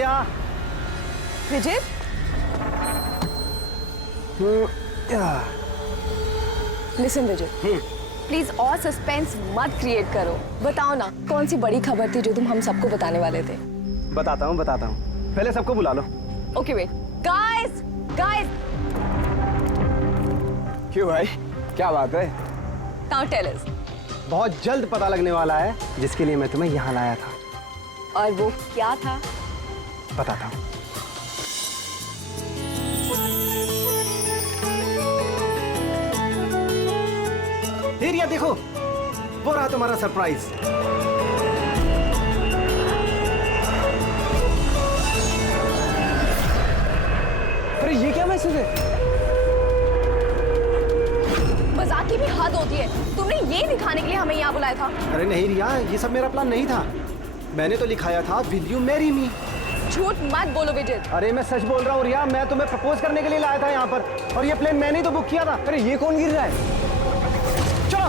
Riya. Vijay, listen Vijay, please और suspense मत create करो। बताओ ना, कौन सी बड़ी खबर थी जो तुम हम सबको बताने वाले थे? बताता हूँ। पहले सबको बुला लो। Okay wait, guys guys. क्यों भाई, क्या बात है? Now tell us. बहुत जल्द पता लगने वाला है जिसके लिए मैं तुम्हें यहाँ लाया था। और वो क्या था? बताता हूँ। रिया देखो, वो रहा तुम्हारा सरप्राइज। अरे ये क्या मैसेज है? मजाक की भी हद होती है। तुमने ये दिखाने के लिए हमें यहाँ बुलाया था? अरे नहीं रिया, ये सब मेरा प्लान नहीं था। मैंने तो लिखाया था विल यू मैरी मी। झूठ मत बोलो विजय। अरे मैं सच बोल रहा हूँ रिया, मैं तुम्हें प्रपोज करने के लिए लाया था यहाँ पर, और ये प्लेन मैंने ही तो बुक किया था। अरे ये कौन गिर रहा है? चलो।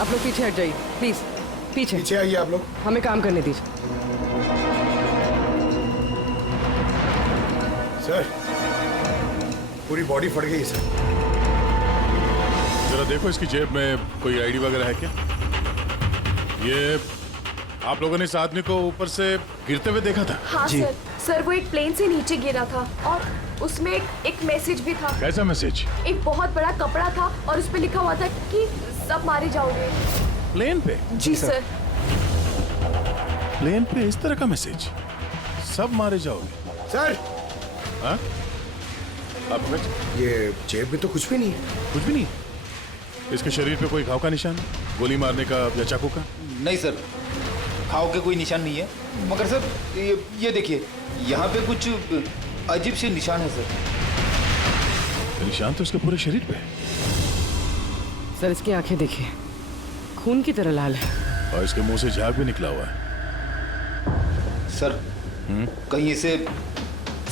आप लोग पीछे हट जाइए प्लीज, पीछे आइए आप लोग। हमें काम करने दीजिए। सर, पूरी बॉडी फट गई सर। जरा देखो इसकी जेब में कोई आईडी वगैरह है क्या? ये आप लोगों ने इस आदमी को ऊपर से गिरते हुए देखा था? हाँ सर, वो एक प्लेन से नीचे गिरा था और उसमें एक मैसेज भी था। कैसा मैसेज? एक बहुत बड़ा कपड़ा था और उस पे लिखा हुआ था कि सब मारे जाओगे। प्लेन पे? जी सर। प्लेन पे इस तरह का मैसेज? सब मारे जाओगे? सर, हाँ? आप ये जेब में तो कुछ भी नहीं है। कुछ भी नहीं? इसके शरीर पे कोई घाव का निशान, गोली मारने का या चाकू का? नहीं सर, घाव के कोई निशान नहीं है, मगर सर ये देखिए, यहाँ पे कुछ अजीब से निशान है सर। निशान तो उसके पूरे शरीर पे है। सर इसकी आंखें देखिए, खून की तरह लाल है। और इसके मुंह से झाग भी निकला हुआ है। सर, कहीं इसे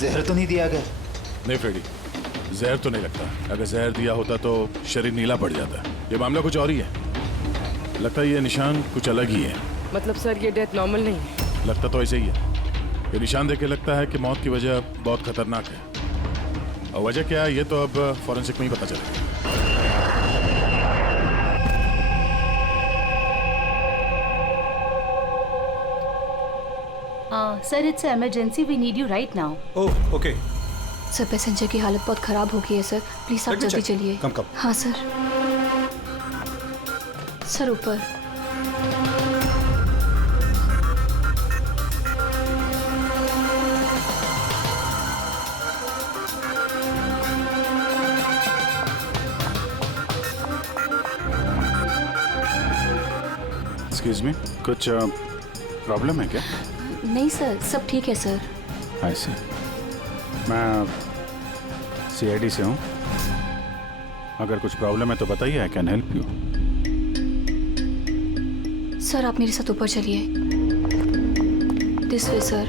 जहर तो नहीं दिया गया? नहीं फ्रेडी, जहर तो नहीं लगता। अगर जहर दिया होता तो शरीर नीला पड़ जाता। ये मामला कुछ और ही है। लगता है ये निशान कुछ अलग ही है। मतलब सर ये डेथ नॉर्मल नहीं है? लगता तो ऐसे ही है। ये निशान देख के लगता है कि मौत की वजह बहुत खतरनाक है, और वजह क्या है ये तो अब फॉरेंसिक में ही पता चलेगा। Sir, it's emergency, we need you right now. Oh okay. Sir, passenger की हालत बहुत खराब हो गई है सर, प्लीज आप जल्दी चलिए। कम। हाँ सर। सर ऊपर। एक्सक्यूज मी, कुछ प्रॉब्लम है क्या? नहीं सर, सब ठीक है सर। ऐसे मैं सीआईडी से हूँ। अगर कुछ प्रॉब्लम है तो बताइए, I can help you. Sir आप मेरे साथ ऊपर चलिए। This way sir.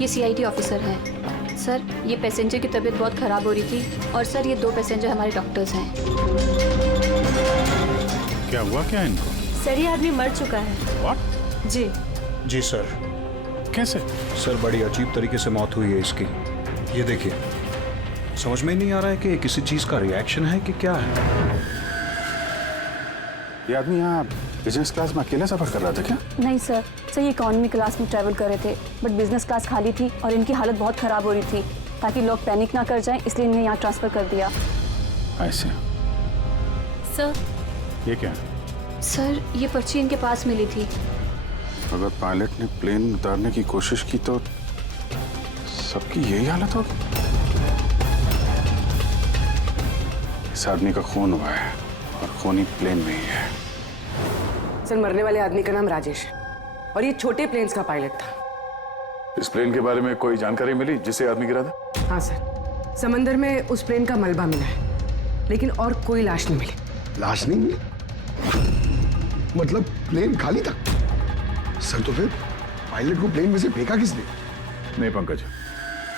ये सीआईडी ऑफिसर है। सर ये पैसेंजर की तबीयत बहुत खराब हो रही थी, और सर ये 2 पैसेंजर हमारे डॉक्टर्स हैं। क्या हुआ क्या इनको? सर ये आदमी मर चुका है। व्हाट? जी जी सर। कैसे? सर बड़ी अजीब तरीके से मौत हुई है इसकी। ये देखिए, समझ में नहीं आ रहा है कि किसी चीज का रिएक्शन है कि क्या है। ये आदमी यहाँ बिजनेस क्लास में अकेले सफर कर रहा था क्या? नहीं सर, ये इकोनॉमी क्लास में ट्रैवल कर रहे थे, बट बिजनेस क्लास खाली थी और इनकी हालत बहुत खराब हो रही थी। ताकि लोग पैनिक ना कर जाएं, इसलिए इन्हें यहाँ ट्रांसफर कर दिया। ऐसे? सर। ये क्या है? सर ये पर्ची इनके पास मिली थी। अगर पायलट ने प्लेन उतारने की कोशिश की तो सबकी यही हालत होगी। इस आदमी का खून हुआ है और खून ही प्लेन में ही है। सर मरने वाले आदमी का नाम राजेश है और ये छोटे प्लेन्स का पायलट था। इस प्लेन के बारे में कोई जानकारी मिली जिससे आदमी गिरा था? हाँ सर, समंदर में उस प्लेन का मलबा मिला है, लेकिन और कोई लाश नहीं मिली। लाश नहीं मिली? मतलब प्लेन खाली था? सर तो फिर पायलट को प्लेन में से फेंका किसने? नहीं पंकज,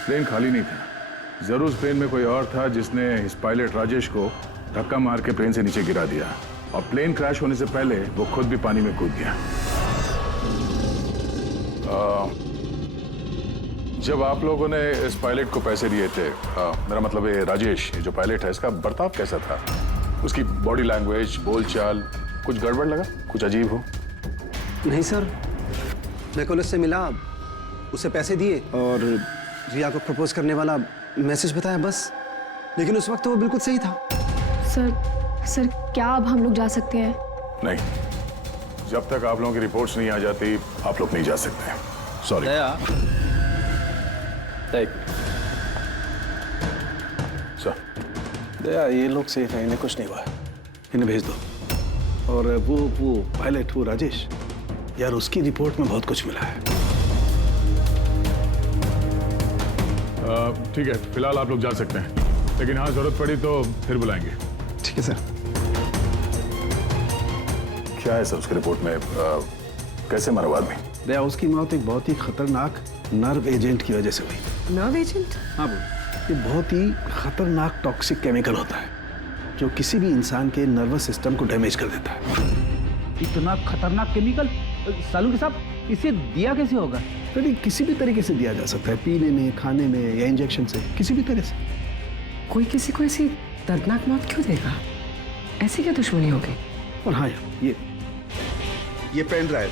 प्लेन खाली नहीं था। जरूर उस प्लेन में कोई और था जिसने इस पायलट राजेश को धक्का मार के प्लेन से नीचे गिरा दिया और प्लेन क्रैश होने से पहले वो खुद भी पानी में कूद गया। जब आप लोगों ने इस पायलट को पैसे दिए थे, मेरा मतलब है राजेश, ये जो पायलट है, इसका बर्ताव कैसा था? उसकी बॉडी लैंग्वेज, बोलचाल, कुछ गड़बड़ लगा? कुछ अजीब हो? नहीं सर, मैं कल उससे मिला, उसे पैसे दिए और रिया को प्रपोज करने वाला मैसेज बताया बस। लेकिन उस वक्त तो वो बिल्कुल सही था। सर क्या अब हम लोग जा सकते हैं? नहीं, जब तक आप लोगों की रिपोर्ट्स नहीं आ जाती आप लोग नहीं जा सकते। सॉरी। सर, दया, ये लोग सेफ हैं, इन्हें कुछ नहीं हुआ है, इन्हें भेज दो। और वो पायलट, वो राजेश, यार उसकी रिपोर्ट में बहुत कुछ मिला है। ठीक है, फिलहाल आप लोग जा सकते हैं, लेकिन हाँ जरूरत पड़ी तो फिर बुलाएंगे। ठीक है सर। क्या है सर उसकी रिपोर्ट में? कैसे मरा वो आदमी? दया, उसकी मौत एक बहुत ही खतरनाक नर्व एजेंट की वजह से हुई। Nerve agent? हाँ बोल। ये बहुत ही खतरनाक टॉक्सिक केमिकल होता है जो किसी भी इंसान के नर्वस सिस्टम को डैमेज कर देता है। इतना खतरनाक केमिकल सालू साहब, इसे दिया कैसे होगा? तो किसी भी तरीके से दिया जा सकता है, पीने में, खाने में या इंजेक्शन से, किसी भी तरह से। कोई किसी को ऐसी दर्दनाक मौत क्यों देगा? ऐसी क्या दुश्मनी हो गई? और हाँ यार, ये पेन ड्राइव,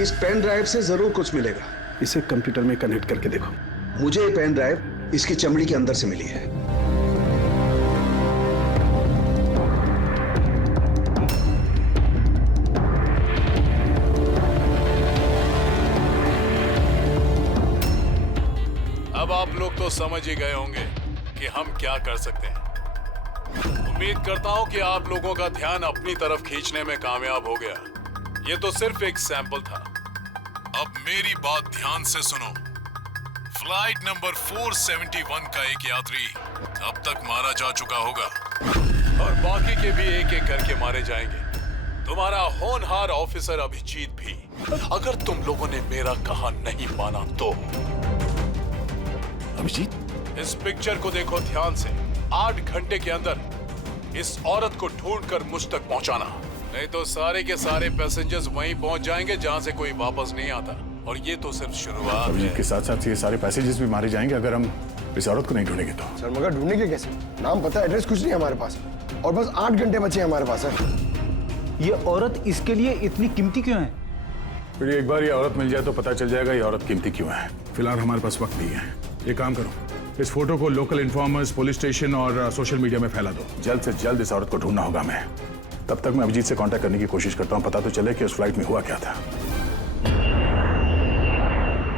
इस पेन ड्राइव से जरूर कुछ मिलेगा। इसे कंप्यूटर में कनेक्ट करके देखो। मुझे ये पेन ड्राइव इसकी चमड़ी के अंदर से मिली है। अब आप लोग तो समझ ही गए होंगे कि हम क्या कर सकते हैं। उम्मीद करता हूं कि आप लोगों का ध्यान अपनी तरफ खींचने में कामयाब हो गया। ये तो सिर्फ एक सैंपल था। अब मेरी बात ध्यान से सुनो। फ्लाइट नंबर 471 का एक यात्री अब तक मारा जा चुका होगा और बाकी के भी एक एक करके मारे जाएंगे। तुम्हारा होनहार ऑफिसर अभिजीत भी। अगर तुम लोगों ने मेरा कहा नहीं माना तो अभिजीत, इस पिक्चर को देखो ध्यान से। 8 घंटे के अंदर इस औरत को ढूंढकर मुझ तक पहुंचाना, नहीं तो सारे के सारे पैसेंजर्स वहीं पहुंच जाएंगे जहां से कोई वापस नहीं आता। और ये तो सिर्फ शुरुआत है। के साथ साथ ये सारे पैसेंजर्स भी मारे जाएंगे अगर हम इस औरत को नहीं ढूंढेंगे तो। सर मगर ढूंढेंगे कैसे? नाम पता, एड्रेस कुछ नहीं है हमारे पास, और बस 8 घंटे बचे हैं हमारे पास। सर ये औरत इसके लिए इतनी कीमती क्यों है? फिर एक बार ये औरत मिल जाए तो पता चल जाएगा ये औरत कीमती क्यों है। फिलहाल हमारे पास वक्त नहीं है। एक काम करो, इस फोटो को लोकल इन्फॉर्मर्स, पुलिस स्टेशन और सोशल मीडिया में फैला दो। जल्द से जल्द इस औरत को ढूंढना होगा हमें। तब तक मैं अभिजीत से कांटेक्ट करने की कोशिश करता हूं, पता तो चले कि उस फ्लाइट में हुआ क्या था।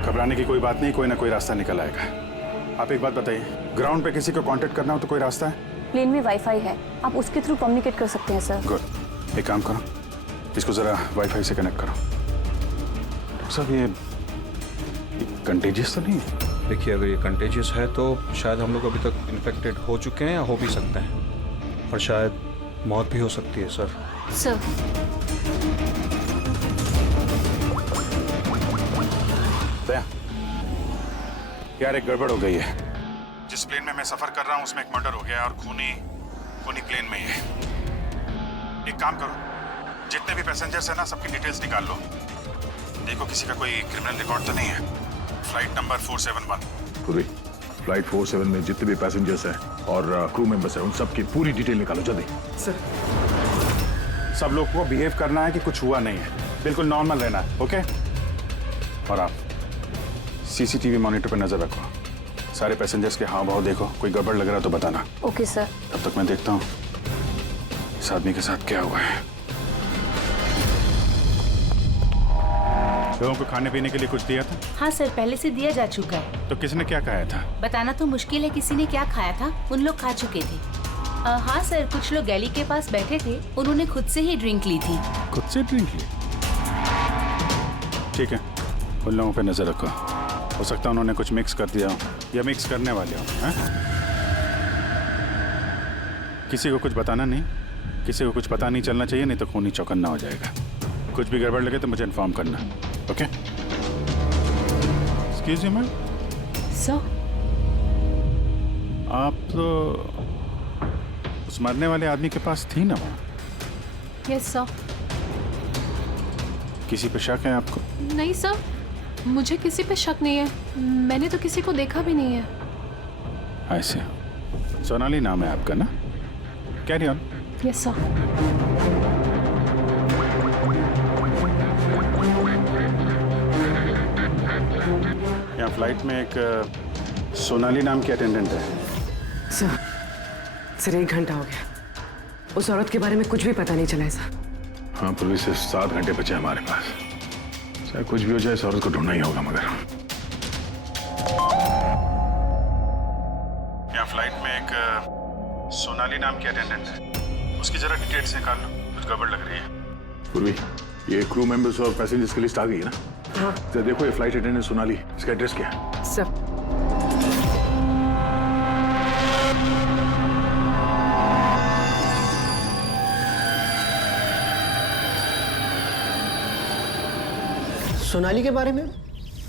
घबराने की कोई बात नहीं, कोई ना कोई रास्ता निकल आएगा। आप एक बात बताइए, ग्राउंड पे किसी को कांटेक्ट करना हो तो कोई रास्ता है? प्लेन में वाईफाई है, आप उसके थ्रू कम्युनिकेट कर सकते हैं सर। गुड, एक काम करो, इसको जरा वाईफाई से कनेक्ट करो। डॉक्टर साहब, ये कंटेजियस तो नहीं है? देखिए, अगर ये कंटेजियस है तो शायद हम लोग अभी तक इन्फेक्टेड हो चुके हैं या हो भी सकते हैं, और शायद मौत भी हो सकती है सर। सर, यार एक गड़बड़ हो गई है। जिस प्लेन में मैं सफर कर रहा हूँ उसमें एक मर्डर हो गया है और खूनी प्लेन में ही है। एक काम करो, जितने भी पैसेंजर्स हैं ना, सबकी डिटेल्स निकाल लो। देखो किसी का कोई क्रिमिनल रिकॉर्ड तो नहीं है। Flight number 471। पूरी फ्लाइट 47 में जितने भी पैसेंजर्स हैं और क्रू मेंबर्स हैं, उन सबकी पूरी डिटेल निकालो जल्दी। सर, सब लोग को बिहेव करना है कि कुछ हुआ नहीं है, बिल्कुल नॉर्मल रहना है, ओके? और आप सीसीटीवी मॉनिटर पर नजर रखो। सारे पैसेंजर्स के हाव भाव देखो, कोई गड़बड़ लग रहा तो बताना। Okay sir. तब तक मैं देखता हूँ इस आदमी के साथ क्या हुआ है। लोगों को खाने पीने के लिए कुछ दिया था? हाँ सर, पहले से दिया जा चुका है। तो किसने क्या खाया था? बताना तो मुश्किल है, किसी ने क्या खाया था, उन लोग खा चुके थे। हाँ सर, कुछ लोग गैली के पास बैठे थे, उन्होंने खुद से ही ड्रिंक ली थी। खुद से ड्रिंक ली? ठीक है, उन लोगों पे नजर रखो। हो सकता है उन्होंने कुछ मिक्स कर दिया हो या मिक्स करने वाले हो। किसी को कुछ बताना नहीं, किसी को कुछ पता नहीं चलना चाहिए, नहीं तो खूनी चौकन्ना हो जाएगा। कुछ भी गड़बड़ लगे तो मुझे इन्फॉर्म करना, okay? Excuse me ma'am, sir आप तो उस मरने वाले आदमी के पास थी ना वहाँ? Yes sir. किसी पे शक है आपको? नहीं सर, मुझे किसी पे शक नहीं है, मैंने तो किसी को देखा भी नहीं है। ऐसे सोनाली नाम है आपका ना? Carry on. Yes sir. यहाँ फ्लाइट में एक सोनाली नाम की अटेंडेंट है। सर 1 घंटा हो गया, उस औरत के बारे में कुछ भी पता नहीं चला है सर। हाँ, पुलिस से 7 घंटे बचे हमारे पास। चाहे कुछ भी हो जाए, इस औरत को ढूंढना ही होगा। मगर यहाँ फ्लाइट में एक सोनाली नाम की अटेंडेंट है, उसकी जरा डिटेल्स निकाल लो, कुछ गड़बड़ लग रही है। पूर्वी, ये क्रू मेंबर्स और पैसेंजर्स की लिस्ट आ गई है ना? हाँ। तो देखो, ये फ्लाइट अटेंडेंट सोनाली, इसका एड्रेस क्या है? सर सोनाली के बारे में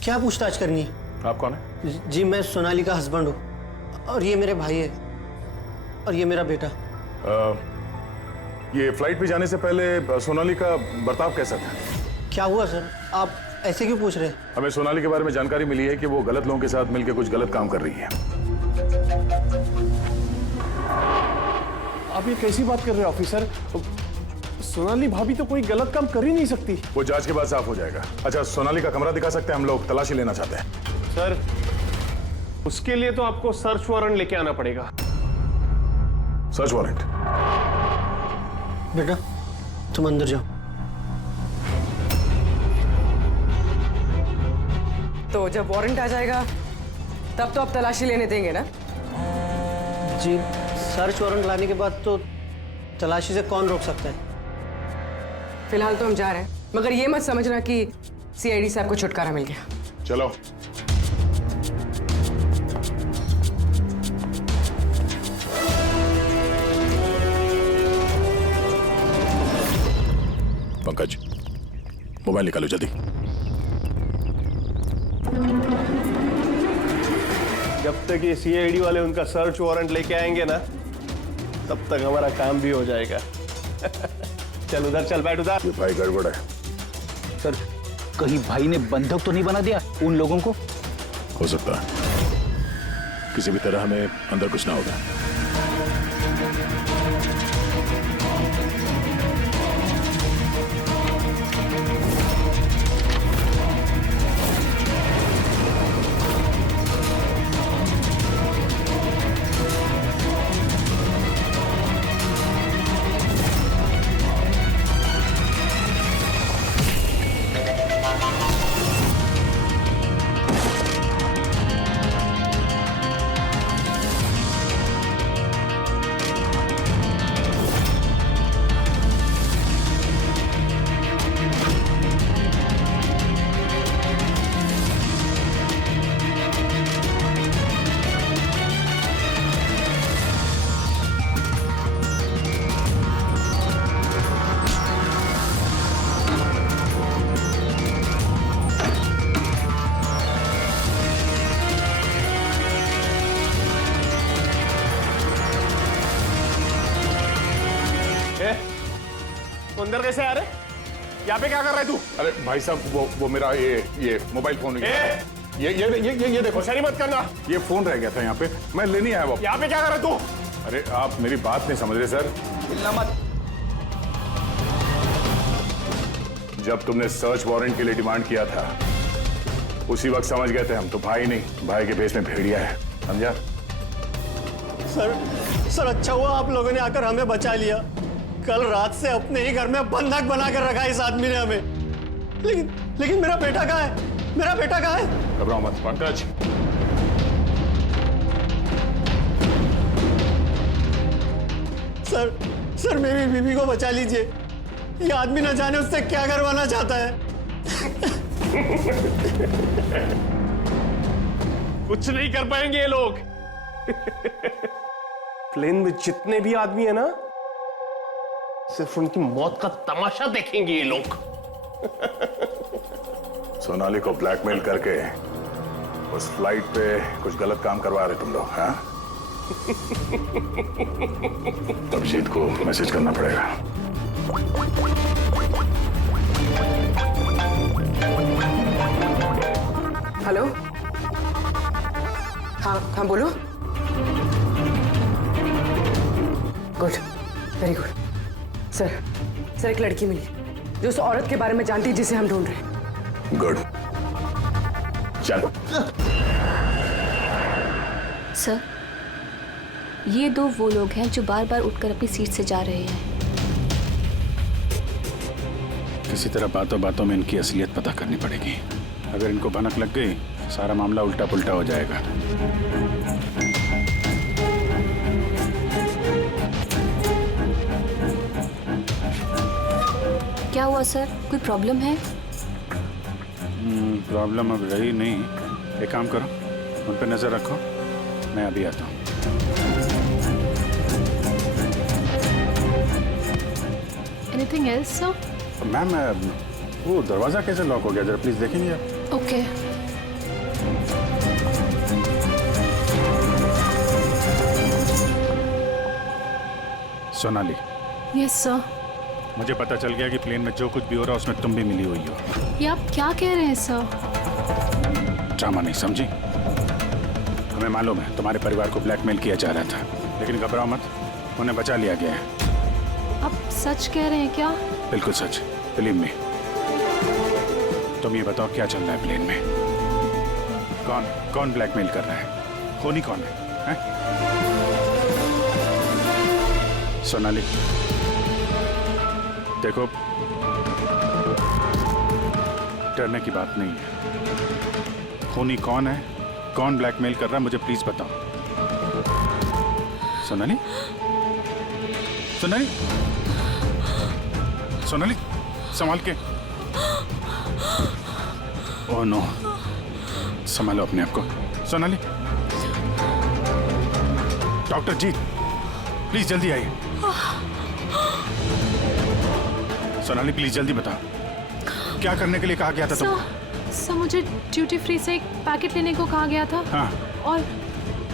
क्या पूछताछ करनी है? आप कौन है? जी मैं सोनाली का हस्बैंड हूँ, और ये मेरे भाई है, और ये मेरा बेटा। ये फ्लाइट पे जाने से पहले सोनाली का बर्ताव कैसा था? क्या हुआ सर, आप ऐसे क्यों पूछ रहे हैं? हमें सोनाली के बारे में जानकारी मिली है कि वो गलत लोगों के साथ मिलकर कुछ गलत काम कर रही है। आप ये कैसी बात कर रहे हैं ऑफिसर? सोनाली भाभी तो कोई गलत काम कर ही नहीं सकती। वो जांच के बाद साफ हो जाएगा। अच्छा, सोनाली का कमरा दिखा सकते हैं? हम लोग तलाशी लेना चाहते हैं। सर, उसके लिए तो आपको सर्च वारंट लेके आना पड़ेगा। Search warrant? बेटा तुम अंदर जाओ। तो जब वारंट आ जाएगा तब तो आप तलाशी लेने देंगे ना? जी सर्च वारंट लाने के बाद तो तलाशी से कौन रोक सकता है? फिलहाल तो हम जा रहे हैं, मगर ये मत समझना कि सीआईडी साहब को छुटकारा मिल गया। चलो। पंकज, मोबाइल निकालो जल्दी। जब तक ये सीआईडी वाले उनका सर्च वारंट लेके आएंगे ना, तब तक हमारा काम भी हो जाएगा। चल उधर चल, बैठ उधर। ये भाई गड़बड़ है। सर, कहीं भाई ने बंधक तो नहीं बना दिया उन लोगों को? हो सकता है, किसी भी तरह हमें अंदर घुसना होगा। अंदर कैसे आ रहे? यहाँ पे क्या कर रहा है तू? अरे भाई साहब, वो मेरा ये मोबाइल फोन ये देखो। होशियारी मत करना। ये फोन रह गया था यहाँ पे, मैं लेने आया वो। यहाँ पे क्या कर रहा है तू? अरे आप मेरी बात नहीं समझ रहे सर। हिलना मत। जब तुमने सर्च वारंट के लिए डिमांड किया था, उसी वक्त समझ गए थे हम तो भाई नहीं, भाई के भेष में भेड़िया है, समझा? सर अच्छा हुआ आप लोगों ने आकर हमें बचा लिया। कल रात से अपने ही घर में बंधक बनाकर रखा इस आदमी ने हमें। लेकिन मेरा बेटा कहाँ है? मेरा बेटा कहाँ है? घबराओ मत पंकज। सर मेरी बीवी को बचा लीजिए। ये आदमी न जाने उससे क्या करवाना चाहता है। कुछ नहीं कर पाएंगे ये लोग। प्लेन में जितने भी आदमी है ना, सिर्फ उनकी मौत का तमाशा देखेंगे ये लोग। सोनाली को ब्लैकमेल करके उस फ्लाइट पे कुछ गलत काम करवा रहे तुम लोग, हाँ? अभिजीत को मैसेज करना पड़ेगा। हेलो। हाँ बोलो। Good, very good. सर एक लड़की मिली जो उस औरत के बारे में जानती है जिसे हम ढूंढ रहे हैं। गुड, चलो। सर, ये दो वो लोग हैं जो बार बार उठकर अपनी सीट से जा रहे हैं। किसी तरह बातों बातों में इनकी असलियत पता करनी पड़ेगी। अगर इनको भनक लग गई, सारा मामला उल्टा पुल्टा हो जाएगा। क्या हुआ सर, कोई प्रॉब्लम है? प्रॉब्लम अब रही नहीं। एक काम करो, उन पर नजर रखो, मैं अभी आता हूँ। Anything else sir? मैम, वो दरवाजा कैसे लॉक हो गया, जरा प्लीज देखेंगे आप? ओके। सोनाली। Yes sir. मुझे पता चल गया कि प्लेन में जो कुछ भी हो रहा है उसमें तुम भी मिली हुई हो। ये आप क्या कह रहे हैं सर? ड्रामा नहीं समझी? हमें मालूम है तुम्हारे परिवार को ब्लैकमेल किया जा रहा था, लेकिन घबराओ मत, उन्हें बचा लिया गया है। आप सच कह रहे हैं क्या? बिल्कुल सच, बिलीव मी। तुम ये बताओ क्या चल रहा है प्लेन में? कौन ब्लैकमेल कर रहा है? खूनी कौन है? सोनाली, देखो, डरने की बात नहीं है। खूनी कौन है, कौन ब्लैकमेल कर रहा है, मुझे प्लीज बताओ। सोनाली, सोनाली, सोनाली, संभाल के। ओह नो, संभालो अपने आप को। सोनाली, डॉक्टर जी प्लीज जल्दी आइए। सोनाली प्लीज जल्दी बताओ, क्या करने के लिए कहा गया था तुम? सर, मुझे ड्यूटी फ्री से एक पैकेट लेने को कहा गया था। हाँ। और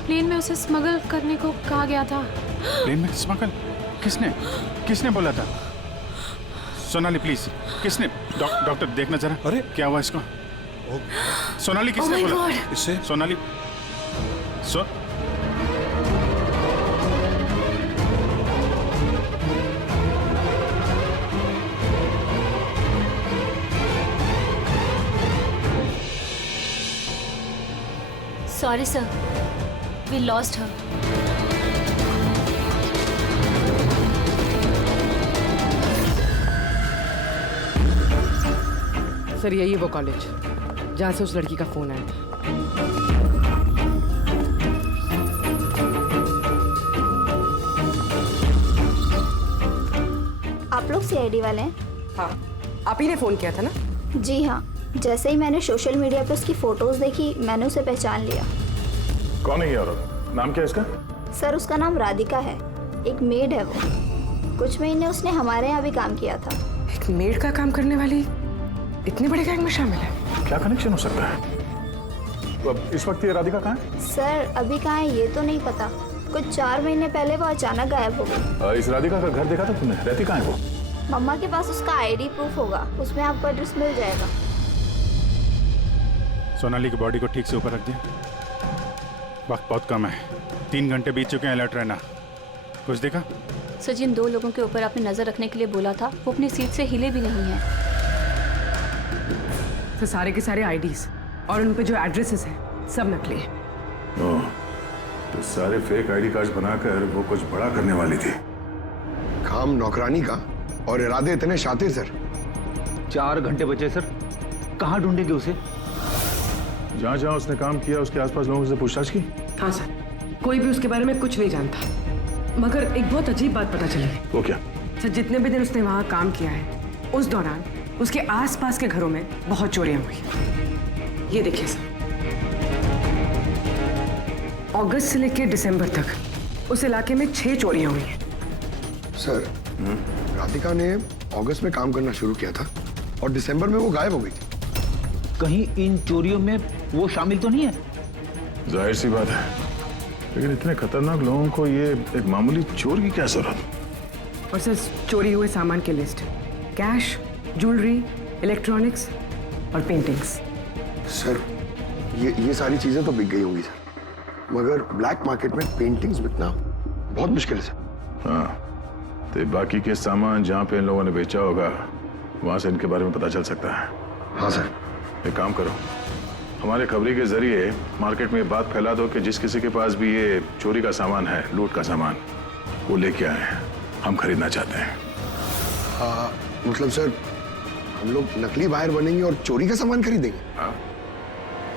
प्लेन में उसे स्मगल करने को कहा गया था। प्लेन में स्मगल? किसने बोला था? सोनाली प्लीज, किसने? डॉक्टर देखना जरा। अरे क्या हुआ इसको? सोनाली किसने बोला? इससे Sonali, sorry sir, we lost her. Sir, यही है वो कॉलेज जहाँ से उस लड़की का फोन आया था। आप लोग सीआईडी वाले हैं? हाँ, आप ही ने फोन किया था ना? जी हाँ, जैसे ही मैंने सोशल मीडिया पे उसकी फोटोज देखी, मैंने उसे पहचान लिया। कौन है ये औरत? नाम क्या है इसका? सर, उसका नाम राधिका है, एक मेड है वो। कुछ महीने उसने हमारे यहाँ भी काम किया था। एक मेड का काम करने वाली इतने बड़े गैंग में शामिल है? क्या कनेक्शन हो सकता है? तो अब इस वक्त ये राधिका कहाँ है? सर, अभी कहाँ है ये तो नहीं पता। कुछ 4 महीने पहले वो अचानक गायब हो गई। इस राधिका का घर देखा था तुमने? रहती कहाँ है वो? मम्मा के पास उसका आईडी प्रूफ होगा, उसमें आपको एड्रेस मिल जाएगा। सोनाली की बॉडी को ठीक से ऊपर रख दिया। वक्त बहुत कम है, 3 घंटे बीत चुके हैं, अलर्ट रहना। कुछ देखा? सर, जिन 2 लोगों के ऊपर आपने नजर रखने के लिए बोला था, वो अपनी सीट से हिले भी नहीं है। तो सारे के सारे आईडीज और उन पे जो एड्रेसेस हैं सब नकली हैं। ओह, तो सारे फेक आईडी कार्ड्स बनाकर वो कुछ बड़ा करने वाली थी। काम नौकरानी का और इरादे इतने शातिर सर। 4 घंटे बचे सर, कहाँ ढूंढेंगे उसे? जहाँ जहाँ उसने काम किया उसके आसपास लोगों से पूछताछ की? हाँ सर, कोई भी उसके बारे में कुछ नहीं जानता, मगर एक बहुत अजीब बात पता चली। वो क्या? सर, जितने भी दिन उसने वहाँ काम किया है, उस दौरान उसके आसपास के घरों में बहुत चोरियां हुई। ये देखिए सर, अगस्त से लेकर दिसंबर तक उस इलाके में 6 चोरियां हुई हैं। सर, राधिका ने अगस्त में काम करना शुरू किया था और दिसंबर में वो गायब हो गई थी। कहीं इन चोरियों में वो शामिल तो नहीं है? जाहिर सी बात है, लेकिन इतने खतरनाक लोगों को ये एक मामूली चोर की क्या जरूरत? और सर चोरी हुए सामान की लिस्ट, कैश, ज्वेलरी, इलेक्ट्रॉनिक्स और पेंटिंग्स। सर ये सारी चीजें तो बिक गई होंगी सर, मगर ब्लैक मार्केट में पेंटिंग्स बिकना बहुत मुश्किल है सर। हाँ, तो बाकी के सामान जहाँ पे इन लोगों ने बेचा होगा वहां से इनके बारे में पता चल सकता है। हाँ सर। एक काम करो, हमारे खबरी के जरिए मार्केट में ये बात फैला दो कि जिस किसी के पास भी ये चोरी का सामान है, लूट का सामान, वो लेके आए हैं, हम खरीदना चाहते हैं। मतलब सर हम लोग नकली बायर बनेंगे और चोरी का सामान खरीदेंगे? हाँ,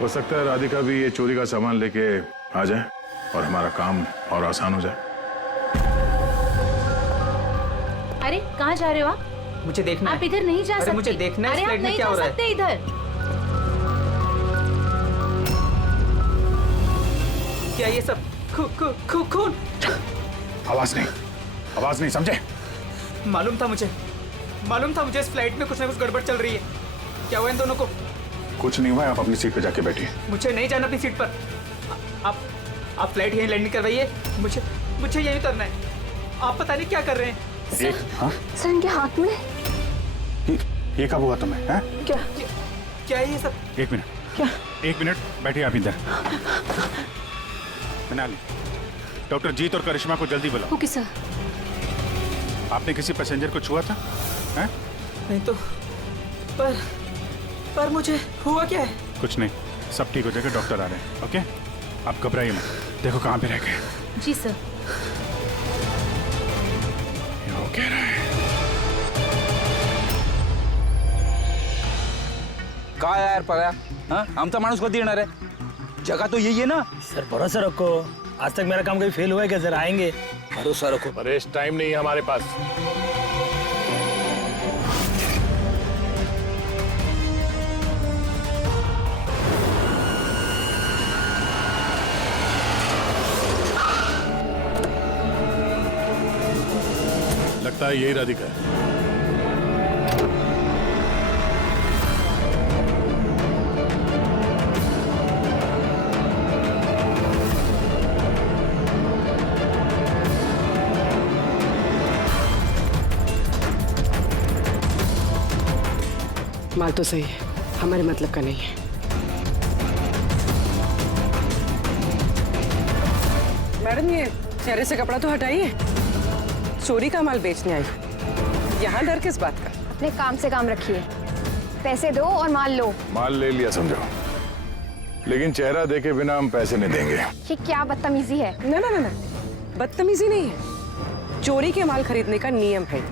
हो सकता है राधिका भी ये चोरी का सामान लेके आ जाए और हमारा काम और आसान हो जाए। अरे कहाँ जा रहे हो आप? मुझे देखना आप इधर नहीं जा सकते। मुझे देखना है अरे इस आप फ्लाइट में नहीं क्या जा हो रहा है। सकते इधर। क्या ये सब खून? आवाज नहीं, समझे? मालूम था मुझे इस फ्लाइट में कुछ ना कुछ गड़बड़ चल रही है। क्या हुआ इन दोनों को? कुछ नहीं हुआ, आप अपनी सीट पे जाके बैठिए। मुझे नहीं जाना अपनी सीट पर। आप फ्लाइट यहीं लैंडिंग करवाइए, मुझे यहीं उतरना है। आप पता नहीं क्या कर रहे हैं। हाँ? सर इनके हाथ में ये कब हुआ तुम्हें? हैं? क्या है ये सब? एक मिनट बैठिए आप इधर। मनाली, डॉक्टर जीत और करिश्मा को जल्दी बुलाओ। Okay sir. आपने किसी पैसेंजर को छुआ था? हैं? नहीं तो पर मुझे हुआ क्या है? कुछ नहीं, सब ठीक हो जाएगा, डॉक्टर आ रहे हैं। ओके, आप घबराइए मत। देखो कहाँ पे रह गए। जी सर। ये हो कह रहा है। काय यार पळ्या, हाँ? आमचा माणूस कधी येणार आहे? जगह तो यही है ना? सर भरोसा रखो, आज तक मेरा काम कभी फेल हुआ है क्या? सर आएंगे, भरोसा रखो। परेश, टाइम नहीं है हमारे पास। लगता है यही राधिका है। माल तो सही है, हमारे मतलब का नहीं है। मैडम ये चेहरे से कपड़ा तो हटाइए, चोरी का माल बेचने आई, यहाँ डर किस बात का? अपने काम से काम रखिए, पैसे दो और माल लो। माल ले लिया समझो, लेकिन चेहरा देखे बिना हम पैसे नहीं देंगे। ये क्या बदतमीजी है? ना, बदतमीजी नहीं है, चोरी के माल खरीदने का नियम है।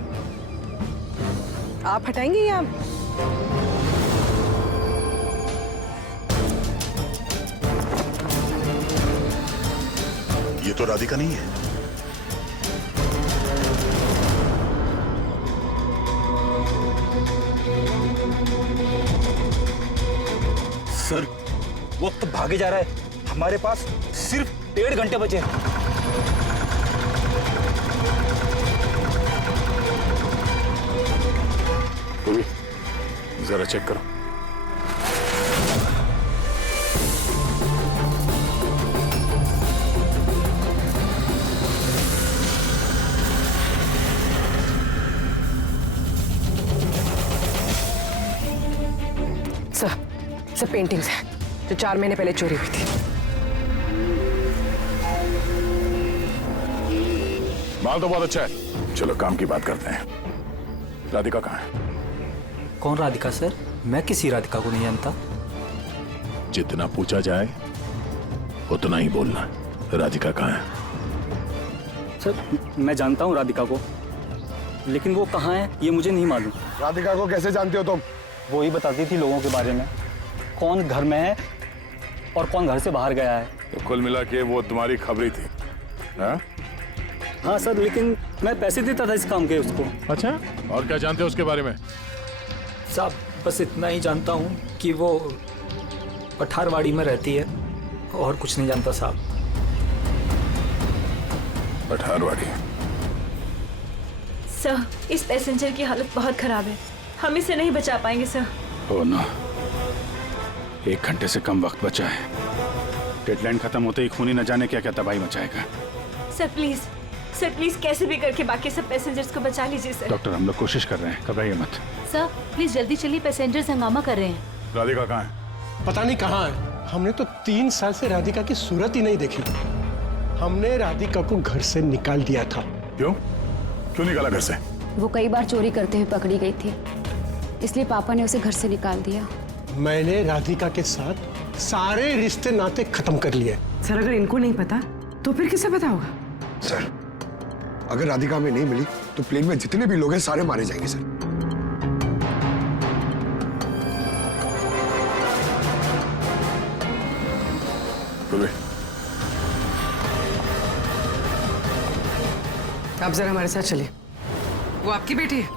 आप हटाएंगे या ये तो राधिका नहीं है। सर वक्त भागे जा रहा है, हमारे पास सिर्फ 1.5 घंटे बचे हैं। जरा चेक करो। सब पेंटिंग्स हैं जो 4 महीने पहले चोरी हुई थी। माल तो बहुत अच्छा है, चलो काम की बात करते हैं। राधिका कहाँ है? कौन राधिका सर? मैं किसी राधिका को नहीं जानता। जितना पूछा जाए उतना ही बोलना। राधिका कहाँ है? सर मैं जानता हूँ राधिका को, लेकिन वो कहाँ है ये मुझे नहीं मालूम। राधिका को कैसे जानते हो तुम? वो ही बताती थी लोगों के बारे में, कौन घर में है और कौन घर से बाहर गया है। तो कुल मिला के वो तुम्हारी खबरी थी? हाँ? हाँ सर, लेकिन मैं पैसे देता था इस काम के उसको। अच्छा, और क्या जानते हो उसके बारे में? साहब बस इतना ही जानता हूँ कि वो पठारवाड़ी में रहती है, और कुछ नहीं जानता साहब। पठारवाड़ी? सर इस पैसेंजर की हालत बहुत खराब है, हम इसे नहीं बचा पाएंगे सर। हो ना, 1 घंटे से कम वक्त बचा है। डेडलाइन खत्म होते ही खूनी न जाने क्या क्या तबाही मचाएगा। सर प्लीज कैसे भी करके बाकी सब पैसेंजर्स को बचा लीजिए सर। डॉक्टर, हम लोग कोशिश कर रहे हैं, घबराइए मत। सर प्लीज जल्दी चलिए, पैसेंजर्स हंगामा कर रहे हैं। राधिका कहाँ है? पता नहीं कहाँ है। हमने तो 3 साल से राधिका की सूरत ही नहीं देखी। हमने राधिका को घर से निकाल दिया था। क्यों निकाला घर से? वो कई बार चोरी करते हुए पकड़ी गई थी, इसलिए पापा ने उसे घर से निकाल दिया। मैंने राधिका के साथ सारे रिश्ते नाते खत्म कर लिए। सर अगर इनको नहीं पता तो फिर किसे पता होगा? सर, अगर राधिका हमें नहीं मिली तो प्लेन में जितने भी लोग हैं सारे मारे जाएंगे सर। आप जरा हमारे साथ चलिए। वो आपकी बेटी है?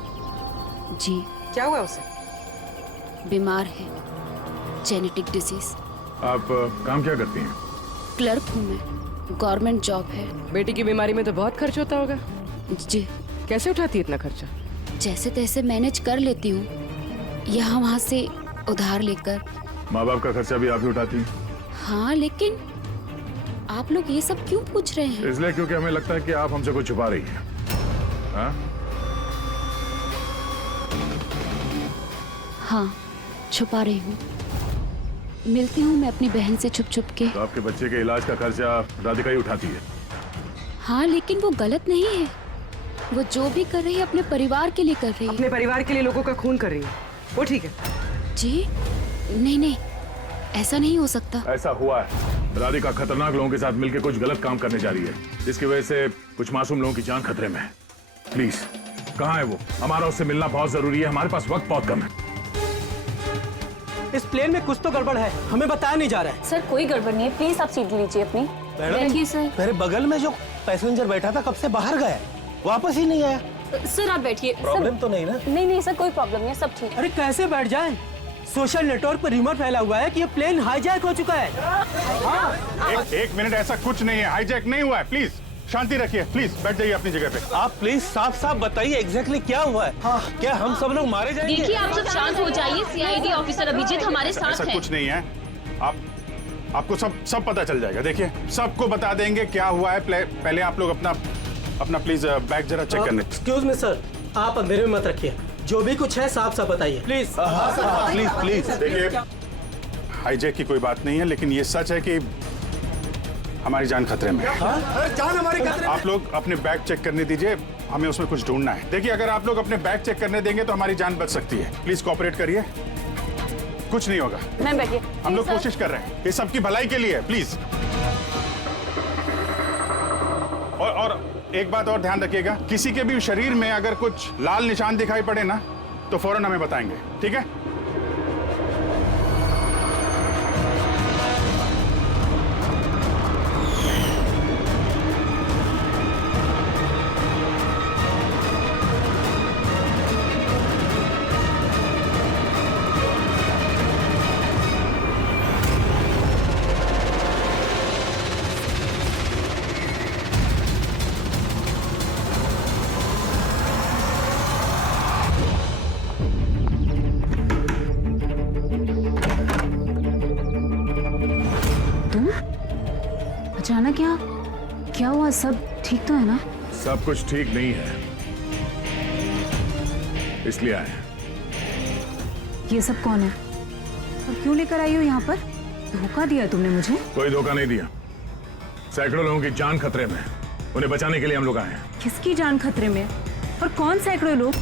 जी। क्या हुआ उसे? बीमार है, जेनेटिक डिजीज। आप काम क्या करती हैं? क्लर्क हूँ मैं, गवर्नमेंट जॉब है। बेटी की बीमारी में तो बहुत खर्च होता होगा। जी। कैसे उठाती है इतना खर्चा? जैसे तैसे मैनेज कर लेती हूँ, यहाँ वहाँ से उधार लेकर। माँ बाप का खर्चा भी आप ही उठाती हैं? हाँ, लेकिन आप लोग ये सब क्यों पूछ रहे हैं? इसलिए क्योंकि हमें लगता है कि आप हमसे कुछ छुपा रही हैं। हाँ, छुपा रही हूँ। मिलती हूँ मैं अपनी बहन से छुप छुप के। तो आपके बच्चे के इलाज का खर्चा राधिका ही उठाती है? हाँ, लेकिन वो गलत नहीं है। वो जो भी कर रही है अपने परिवार के लिए कर रही है। अपने परिवार के लिए लोगों का खून कर रही है, वो ठीक है? जी नहीं, ऐसा नहीं हो सकता। ऐसा हुआ है। राधिका खतरनाक लोगों के साथ मिलकर कुछ गलत काम करने जा रही है, जिसकी वजह से कुछ मासूम लोगों की जान खतरे में है। प्लीज, कहाँ है वो? हमारा उससे मिलना बहुत जरूरी है, हमारे पास वक्त बहुत कम है। इस प्लेन में कुछ तो गड़बड़ है, हमें बताया नहीं जा रहा है। सर कोई गड़बड़ नहीं है, प्लीज आप सीट लीजिए अपनी। Madam, sir. मेरे बगल में जो पैसेंजर बैठा था कब से बाहर गया, वापस ही नहीं आया। सर आप बैठिए। प्रॉब्लम तो नहीं ना? नहीं सर, कोई प्रॉब्लम नहीं है, सब ठीक। अरे कैसे बैठ जाए? सोशल नेटवर्क पर रूमर फैला हुआ है कि ये प्लेन हाईजैक हो चुका है। एक मिनट, ऐसा कुछ नहीं है, हाईजैक नहीं हुआ है। प्लीज शांति रखिए, प्लीज बैठ जाइए अपनी जगह पे। आप प्लीज साफ बताइए एग्जैक्टली क्या हुआ है। क्या हम सब लोग मारे जाएंगे? देखिए आप सब शांत हो जाइए, सीआईडी ऑफिसर अभिजीत हमारे साथ ऐसा है। कुछ नहीं है, आपको सब पता चल जाएगा। देखिए सबको बता देंगे क्या हुआ है। पहले आप लोग अपना प्लीज बैग जरा चेक करने। एक्सक्यूज मी सर, आप अंधेरे में मत रखिए, जो भी कुछ है साफ बताइए प्लीज। प्लीज देखिए, हाईजैक की कोई बात नहीं है, लेकिन ये सच है कि हमारी जान खतरे में है। जान हमारी खतरे में? आप लोग अपने बैग चेक करने दीजिए, हमें उसमें कुछ ढूंढना है। देखिए अगर आप लोग अपने बैग चेक करने देंगे तो हमारी जान बच सकती है। प्लीज कोऑपरेट करिए, कुछ नहीं होगा। मैम बैठिए। हम लोग कोशिश कर रहे हैं, ये सबकी भलाई के लिए है। प्लीज। और एक बात और ध्यान रखिएगा, किसी के भी शरीर में अगर कुछ लाल निशान दिखाई पड़े ना तो फौरन हमें बताएंगे, ठीक है? अचानक क्या हुआ? सब ठीक तो है ना? सब कुछ ठीक नहीं है, इसलिए आए हैं। ये सब कौन है और क्यों लेकर आई हो यहाँ पर? धोखा दिया तुमने मुझे। कोई धोखा नहीं दिया, सैकड़ों लोगों की जान खतरे में, उन्हें बचाने के लिए हम लोग आए हैं। किसकी जान खतरे में और कौन सैकड़ों लोग?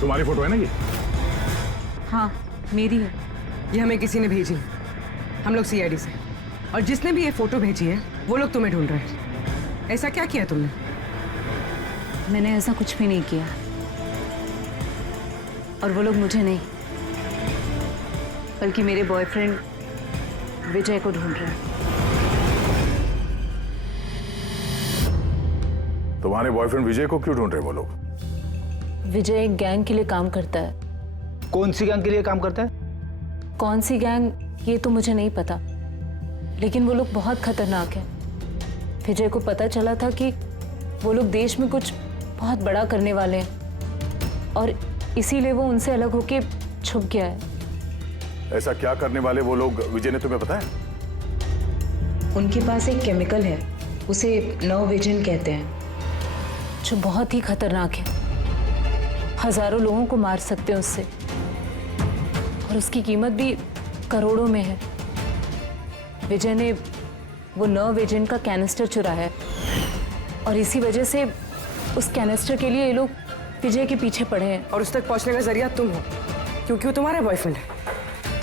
तुम्हारी फोटो है ना ये? हाँ मेरी है। ये हमें किसी ने भेजी, हम लोग सीआईडी से, और जिसने भी ये फोटो भेजी है वो लोग तुम्हें ढूंढ रहे हैं। ऐसा क्या किया तुमने? मैंने ऐसा कुछ भी नहीं किया, और वो लोग मुझे नहीं बल्कि मेरे बॉयफ्रेंड विजय को ढूंढ रहे हैं। तुम्हारे बॉयफ्रेंड विजय को क्यों ढूंढ रहे वो लोग? विजय एक गैंग के लिए काम करता है। कौन सी गैंग के लिए काम करता है? कौन सी गैंग ये तो मुझे नहीं पता, लेकिन वो लोग बहुत खतरनाक हैं। विजय को पता चला था कि वो लोग देश में कुछ बहुत बड़ा करने वाले हैं, और इसीलिए वो उनसे अलग होके छुप गया है। ऐसा क्या करने वाले वो लोग विजय ने तुम्हें बताया? उनके पास एक केमिकल है, उसे नर्व विजन कहते हैं, जो बहुत ही खतरनाक है। हजारों लोगों को मार सकते हैं उससे, और उसकी कीमत भी करोड़ों में है। विजय ने वो नर्व विजन का कैनिस्टर चुराया है, और इसी वजह से उस कैनिस्टर के लिए ये लोग विजय के पीछे पड़े हैं। और उस तक पहुंचने का जरिया तुम हो, क्योंकि वो तुम्हारा बॉयफ्रेंड है।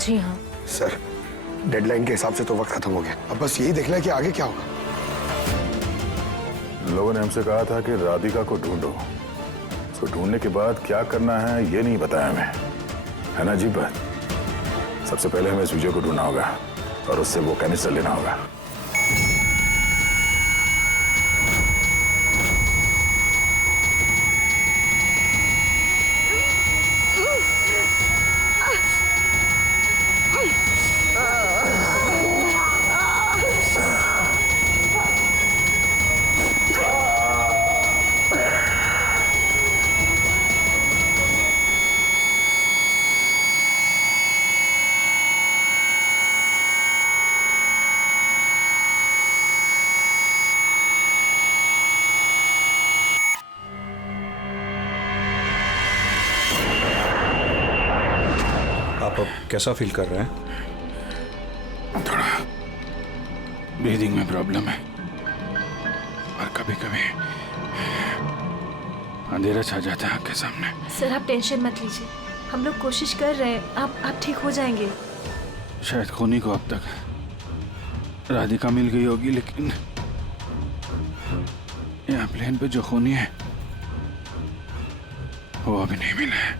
जी हाँ सर, डेडलाइन के हिसाब से तो वक्त खत्म हो गया, अब बस यही देखना है कि आगे क्या होगा। लोगों ने हमसे कहा था कि राधिका को ढूंढो, उसको ढूंढने के बाद क्या करना है ये नहीं बताया हमें, है ना अजीब बात? सबसे पहले हमें इस विजय को ढूंढना होगा और उससे वो कैनिस्टर लेना होगा। आप अब कैसा फील कर रहे हैं? थोड़ा ब्रीदिंग में प्रॉब्लम है और कभी कभी अंधेरा छा जाता है आपके सामने। सर आप टेंशन मत लीजिए, हम लोग कोशिश कर रहे हैं, आप ठीक हो जाएंगे। शायद खूनी को अब तक राधिका मिल गई होगी, लेकिन यहाँ प्लेन पे जो खूनी है वो अभी नहीं मिला है।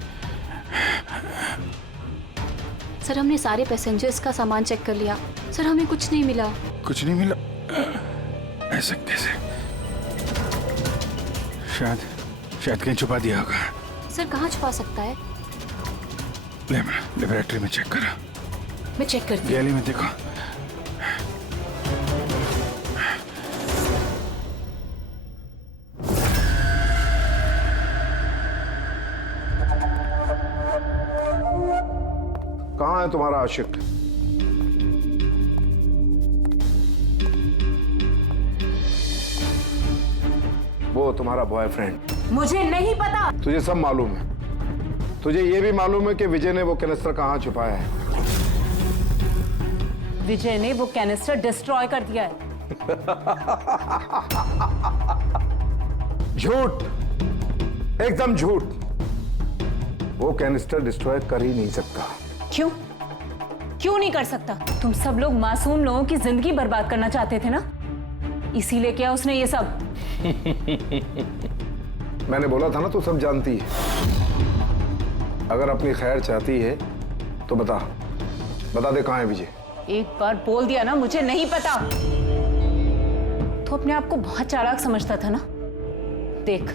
सर, हमने सारे पैसेंजर्स का सामान चेक कर लिया सर, हमें कुछ नहीं मिला। कुछ नहीं मिला? ऐसा कैसे? शायद कहीं छुपा दिया होगा। सर कहाँ छुपा सकता है? लेबोरेटरी में चेक करो। मैं चेक करती हूँ। गैली में देखो। कहाँ है तुम्हारा आशिक? वो तुम्हारा बॉयफ्रेंड। मुझे नहीं पता। तुझे सब मालूम है। तुझे ये भी मालूम है कि विजय ने वो कैनिस्टर कहाँ छुपाया है। विजय ने वो कैनिस्टर डिस्ट्रॉय कर दिया है। झूठ, एकदम झूठ। वो कैनिस्टर डिस्ट्रॉय कर ही नहीं सकता। क्यों नहीं कर सकता? तुम सब लोग मासूम लोगों की जिंदगी बर्बाद करना चाहते थे ना, इसीलिए किया उसने ये सब। मैंने बोला था ना, तू सब जानती है। अगर अपनी खैर चाहती है तो बता दे कहाँ है विजय। एक बार बोल दिया ना मुझे नहीं पता, तो अपने आप को बहुत चालाक समझता था ना। देख,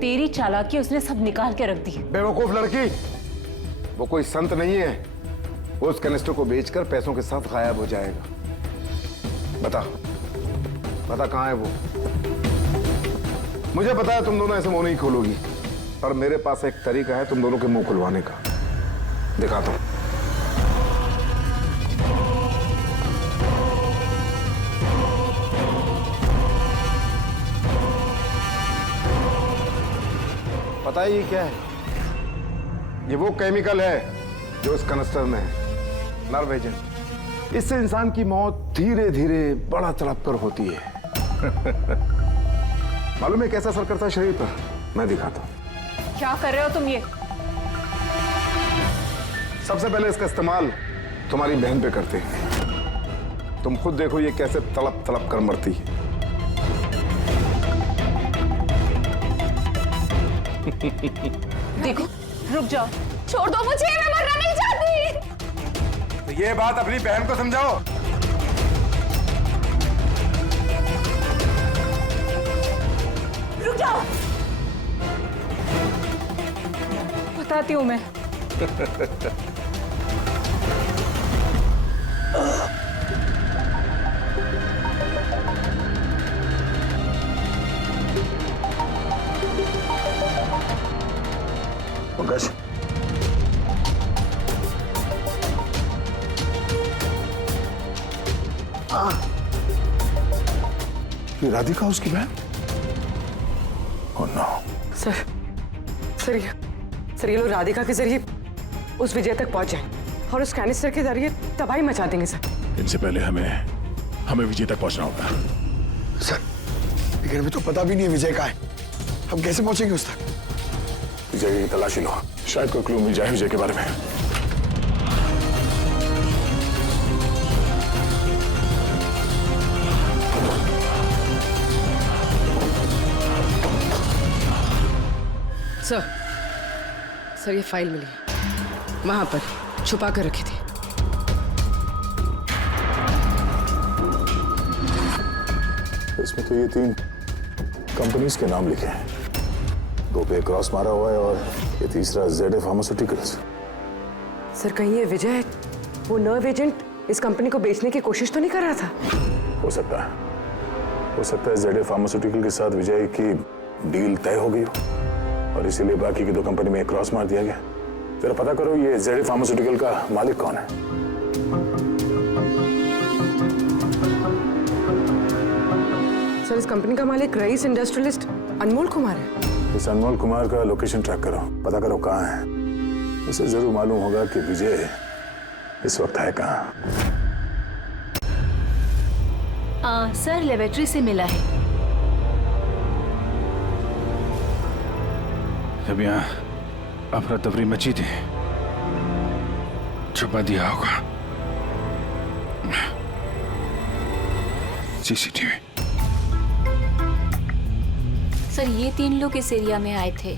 तेरी चालाकी उसने सब निकाल के रख दी। बेवकूफ लड़की, वो कोई संत नहीं है। वो उस कैनिस्टर को बेचकर पैसों के साथ गायब हो जाएगा। बता कहाँ है वो? मुझे पता है तुम दोनों ऐसे मुंह नहीं खोलोगी, पर मेरे पास एक तरीका है तुम दोनों के मुंह खुलवाने का। दिखाता हूं। पता है ये क्या है? ये वो केमिकल है जो इस कैनिस्टर में है, नर्व एजेंट। इससे इंसान की मौत धीरे धीरे बड़ा तड़प कर होती है। मालूम है कैसा असर करता है शरीर पर? मैं दिखाता हूं। क्या कर रहे हो तुम ये? सबसे पहले इसका इस्तेमाल तुम्हारी बहन पे करते हैं। तुम खुद देखो ये कैसे तड़प तड़प कर मरती है। देखो, रुक जाओ, छोड़ दो मुझे, मैं मरना नहीं चाहती। तो ये बात अपनी बहन को समझाओ। रुक जाओ, बताती हूँ मैं। ये राधिका उसकी बहन? Oh no. सर ये लोग राधिका के जरिए उस विजय तक पहुंच जाए और उस कैनिस्टर के जरिए तबाही मचा देंगे सर। इनसे पहले हमें विजय तक पहुंचना होगा। सर, लेकिन अभी तो पता भी नहीं है विजय कहाँ है। हम कैसे पहुंचेंगे उस तक? विजय की तलाशी लो, शायद कोई क्लू मिल जाए विजय के बारे में। सर ये फाइल मिली है, वहां पर छुपा कर रखी थी। इसमें तो ये 3 कंपनीज के नाम लिखे हैं, 2 पे क्रॉस मारा हुआ है और ये तीसरा ZA फार्मास्यूटिकल्स। सर कहीं ये विजय वो नर्व एजेंट इस कंपनी को बेचने की कोशिश तो नहीं कर रहा था? हो सकता है ZA फार्मास्यूटिकल के साथ विजय की डील तय हो गई हो और इसीलिए बाकी की 2 कंपनी में क्रॉस मार दिया गया। जरा पता करो ये ZA फार्मास्यूटिकल का मालिक कौन है। सर इस कंपनी का मालिक रईस इंडस्ट्रियलिस्ट अनमोल कुमार है। इस अनमोल कुमार का लोकेशन ट्रैक करो, पता करो कहाँ है। उसे जरूर मालूम होगा कि विजय इस वक्त है कहाँ। सर लेबोरेटरी से मिला है। जब यहाँ अफरा तफरी मची थी, छुपा दिया होगा। CCTV। सर ये 3 लोग इस एरिया में आए थे।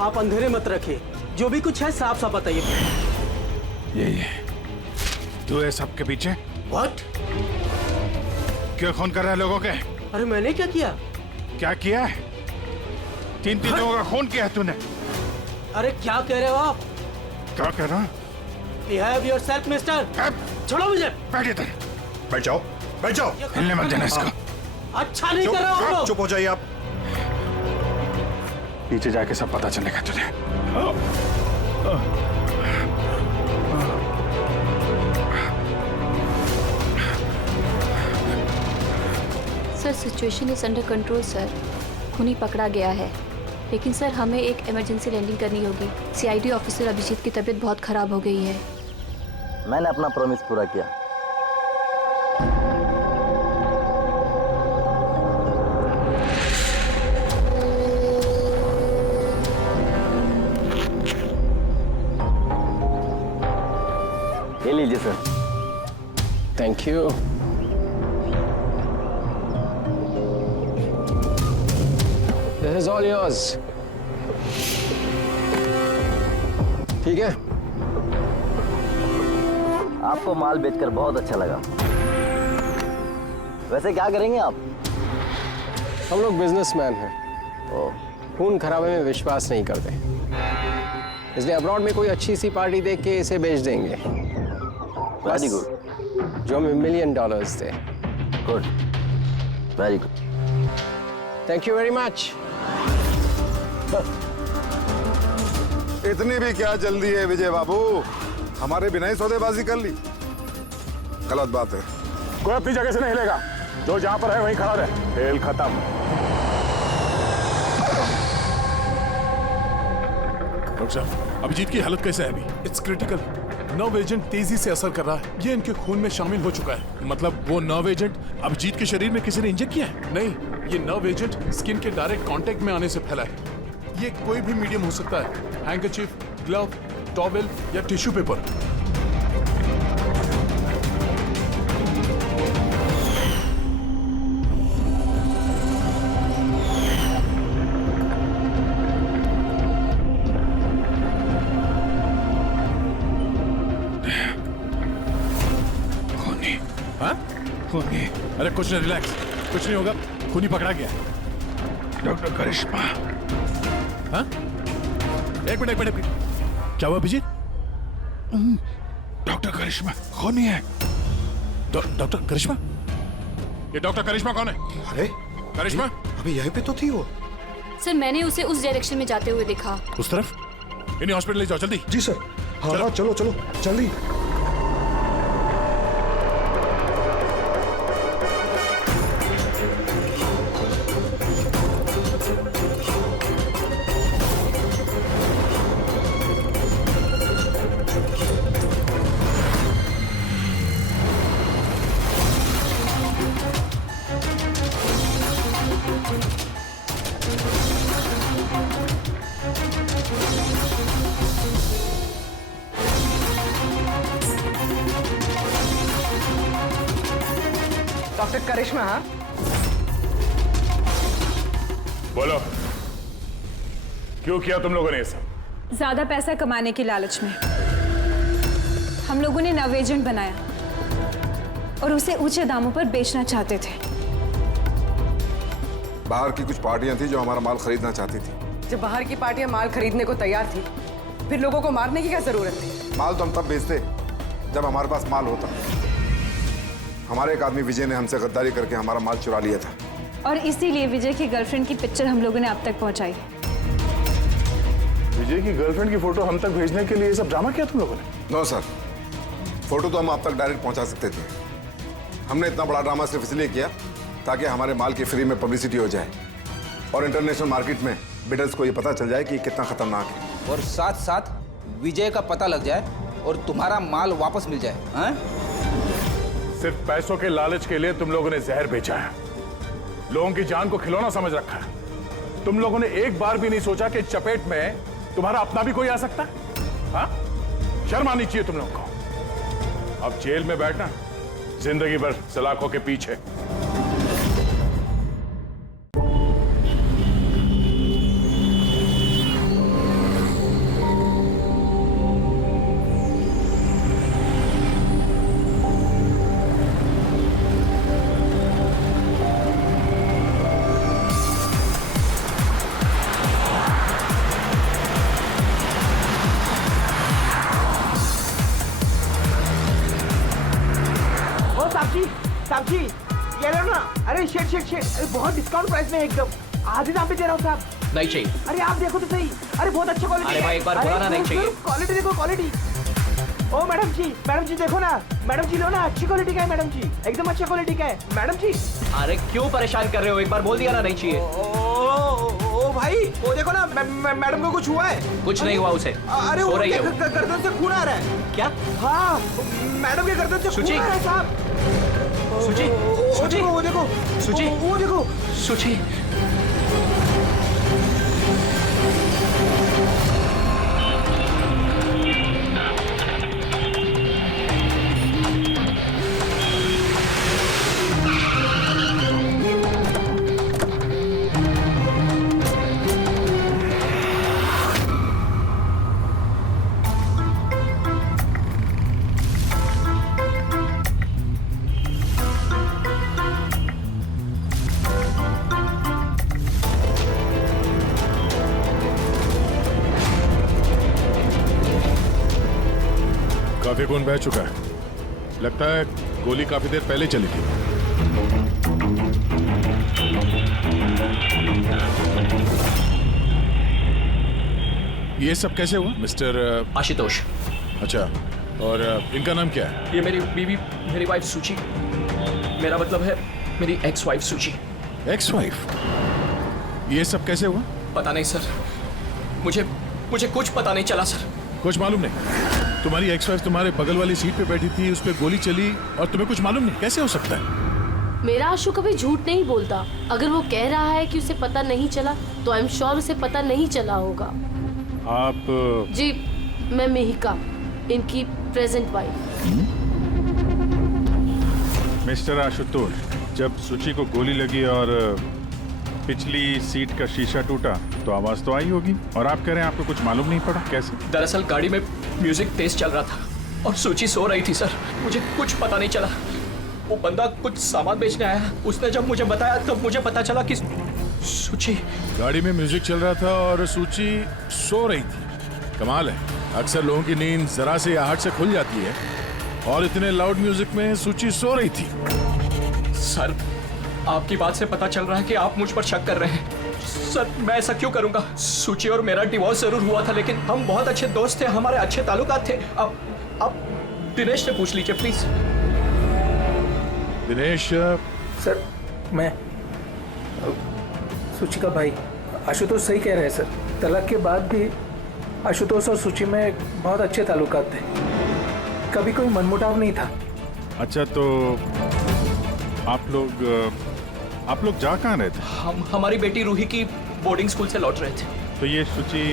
आप अंधेरे मत रखिए, जो भी कुछ है साफ साफ बताइए। ये तू है सबके पीछे? What? क्यों खून कर रहा है लोगों के? अरे मैंने क्या किया? क्या किया है? 3 लोगों का खून किया है तूने। अरे क्या कह रहे हो आप? क्या कह रहा? Behave yourself, mister. छोड़ो मुझे। बैठ इधर। बैठ जाओ। हिलने मत देना इसको। अच्छा नहीं कर रहे हो आप। चुप हो जाइए आप। पीछे जाके सब पता चलेगा तुझे। Sir situation is under control sir. खूनी पकड़ा गया है, लेकिन सर हमें एक इमरजेंसी लैंडिंग करनी होगी। CID ऑफिसर अभिजीत की तबीयत बहुत खराब हो गई है। मैंने अपना प्रॉमिस पूरा किया। ये लीजिए sir. Thank you. This is all yours. ठीक है? आपको माल बेचकर बहुत अच्छा लगा। वैसे क्या करेंगे आप? हम लोग बिजनेसमैन हैं। खून खराबे में विश्वास नहीं करते, इसलिए अब्रॉड में कोई अच्छी सी पार्टी देख के इसे बेच देंगे। Very good. जो हमें $1 million थे। Good, very good. Thank you very much. इतनी भी क्या जल्दी है विजय बाबू, हमारे बिना ही सौदेबाजी कर ली। गलत बात है। कोई अपनी जगह से नहीं हिलेगा, जो जहां पर है वहीं खड़ा रहे। खेल खत्म। डॉक्टर साहब, अभिजीत की हालत कैसे है अभी? It's critical. नर्व एजेंट तेजी से असर कर रहा है। ये इनके खून में शामिल हो चुका है। मतलब वो नर्व एजेंट अभिजीत के शरीर में किसी ने इंजेक्ट किया है? नहीं, ये नर्व एजेंट स्किन के डायरेक्ट कांटेक्ट में आने से फैला है। ये कोई भी मीडियम हो सकता है, हैंकरचीफ, ग्लव, टॉवेल या टिश्यू पेपर। खूनी। अरे कुछ नहीं, रिलैक्स, कुछ नहीं होगा। खूनी पकड़ा गया। डॉक्टर करिश्मा। हाँ? एक मिनट। क्या हुआ अभिजीत? डॉक्टर करिश्मा खूनी है। डॉक्टर करिश्मा? ये डॉक्टर करिश्मा कौन है? अरे करिश्मा अभी यहीं पे तो थी वो। सर मैंने उसे उस डायरेक्शन में जाते हुए देखा। उस तरफ? इन्हें हॉस्पिटल ले जाओ जल्दी। जी सर। हाँ चलो चलो जल्दी। डॉक्टर करिश्मा। हाँ बोलो, क्यों किया तुम लोगों ने ये सब? ज्यादा पैसा कमाने की लालच में हम लोगों ने नव एजेंट बनाया और उसे ऊंचे दामों पर बेचना चाहते थे। बाहर की कुछ पार्टियां थी जो हमारा माल खरीदना चाहती थी। जब बाहर की पार्टियां माल खरीदने को तैयार थी, फिर लोगों को मारने की क्या जरूरत थी? माल तो हम तब बेचते जब हमारे पास माल होता। हमारे एक आदमी विजय ने हमसे गद्दारी करके हमारा माल चुरा लिया था और इसीलिए विजय की गर्लफ्रेंड की पिक्चर हम लोगों ने अब तक पहुंचाई। विजय की गर्लफ्रेंड की फोटो हम तक भेजने के लिए सब ड्रामा किया तुम लोगों ने? नो सर, फोटो तो हम आप तक डायरेक्ट पहुंचा सकते थे। हमने इतना बड़ा ड्रामा सिर्फ इसलिए किया ताकि हमारे माल की फ्री में पब्लिसिटी हो जाए और इंटरनेशनल मार्केट में बिडर्स को ये पता चल जाए कि कितना खतरनाक है, और साथ साथ विजय का पता लग जाए और तुम्हारा माल वापस मिल जाए। हाँ? सिर्फ पैसों के लालच के लिए तुम लोगों ने जहर बेचा है, लोगों की जान को खिलौना समझ रखा है। तुम लोगों ने एक बार भी नहीं सोचा कि चपेट में तुम्हारा अपना भी कोई आ सकता है। हाँ? शर्म आनी चाहिए तुम लोगों को। अब जेल में बैठना जिंदगी भर सलाखों के पीछे। साहब जी ये लो ना। अरे शेट अरे बहुत डिस्काउंट प्राइस में एकदम आधे दाम पे दे रहा हूँ साहब। नहीं चाहिए। अरे आप देखो तो सही। अरे बहुत अच्छा क्वालिटी। अरे भाई एक बार बोला ना नहीं चाहिए। क्वालिटी देखो क्वालिटी। ओ मैडम जी देखो ना। मैडम जी लो ना, अच्छी क्वालिटी का है मैडम जी, एकदम अच्छा क्वालिटी का है मैडम जी। अरे क्यों परेशान कर रहे हो, एक बार बोल दिया ना नहीं चाहिए। ओ भाई वो देखो ना, मैडम को कुछ हुआ है? कुछ नहीं हुआ उसे। अरे वो गर्दन से खून आ रहा है। क्या? हाँ मैडम के गर्दन से खून आ रहा है साहब। सुची, वो देखो सुची। काफी खून बह चुका है, लगता है गोली काफी देर पहले चली थी। ये सब कैसे हुआ मिस्टर आशुतोष? अच्छा, और इनका नाम क्या है? ये मेरी बीवी, मेरी वाइफ सुची। मेरा मतलब है मेरी एक्स वाइफ सुची। Ex wife? ये सब कैसे हुआ? पता नहीं सर, मुझे कुछ पता नहीं चला सर। कुछ मालूम नहीं? तुम्हारी एक्स वाइफ तुम्हारे बगल वाली सीट पे बैठी थी, उस पे गोली चली और तुम्हें कुछ मालूम नहीं? कैसे हो सकता है? मेरा आशु कभी झूठ नहीं बोलता। अगर वो कह रहा है कि उसे पता नहीं चला तो आई एम श्योर उसे पता नहीं चला होगा। आप? जी मैं मेहिका, इनकी प्रेजेंट वाइफ। मिस्टर आशुतोष, जब सुची को गोली लगी और पिछली सीट का शीशा टूटा तो आवाज तो आई होगी, और आप कह रहे हैं आपको कुछ मालूम नहीं पड़ा? कैसे? दरअसल गाड़ी में म्यूजिक तेज चल रहा था और सुची सो रही थी सर, मुझे कुछ पता नहीं चला। वो बंदा कुछ सामान बेचने आया, उसने जब मुझे बताया तब मुझे पता चला कि सुची। गाड़ी में म्यूजिक चल रहा था और सुची सो रही थी। कमाल है, अक्सर लोगों की नींद जरा से आहट से खुल जाती है और इतने लाउड म्यूजिक में सुची सो रही थी। सर आपकी बात से पता चल रहा है कि आप मुझ पर शक कर रहे हैं। सर मैं ऐसा क्यों करूंगा? सुची और मेरा डिवोर्स जरूर हुआ था, लेकिन हम बहुत अच्छे दोस्त थे, हमारे अच्छे ताल्लुकात थे। अब दिनेश से पूछ लीजिए प्लीज। दिनेश सर मैं सुची का भाई आशुतोष सही कह रहे हैं सर। तलाक के बाद भी आशुतोष और सुची में बहुत अच्छे ताल्लुकात थे, कभी कोई मनमुटाव नहीं था। अच्छा तो आप लोग जा कहाँ रहे थे? हम हमारी बेटी रूही की बोर्डिंग स्कूल से लौट रहे थे। तो ये सुची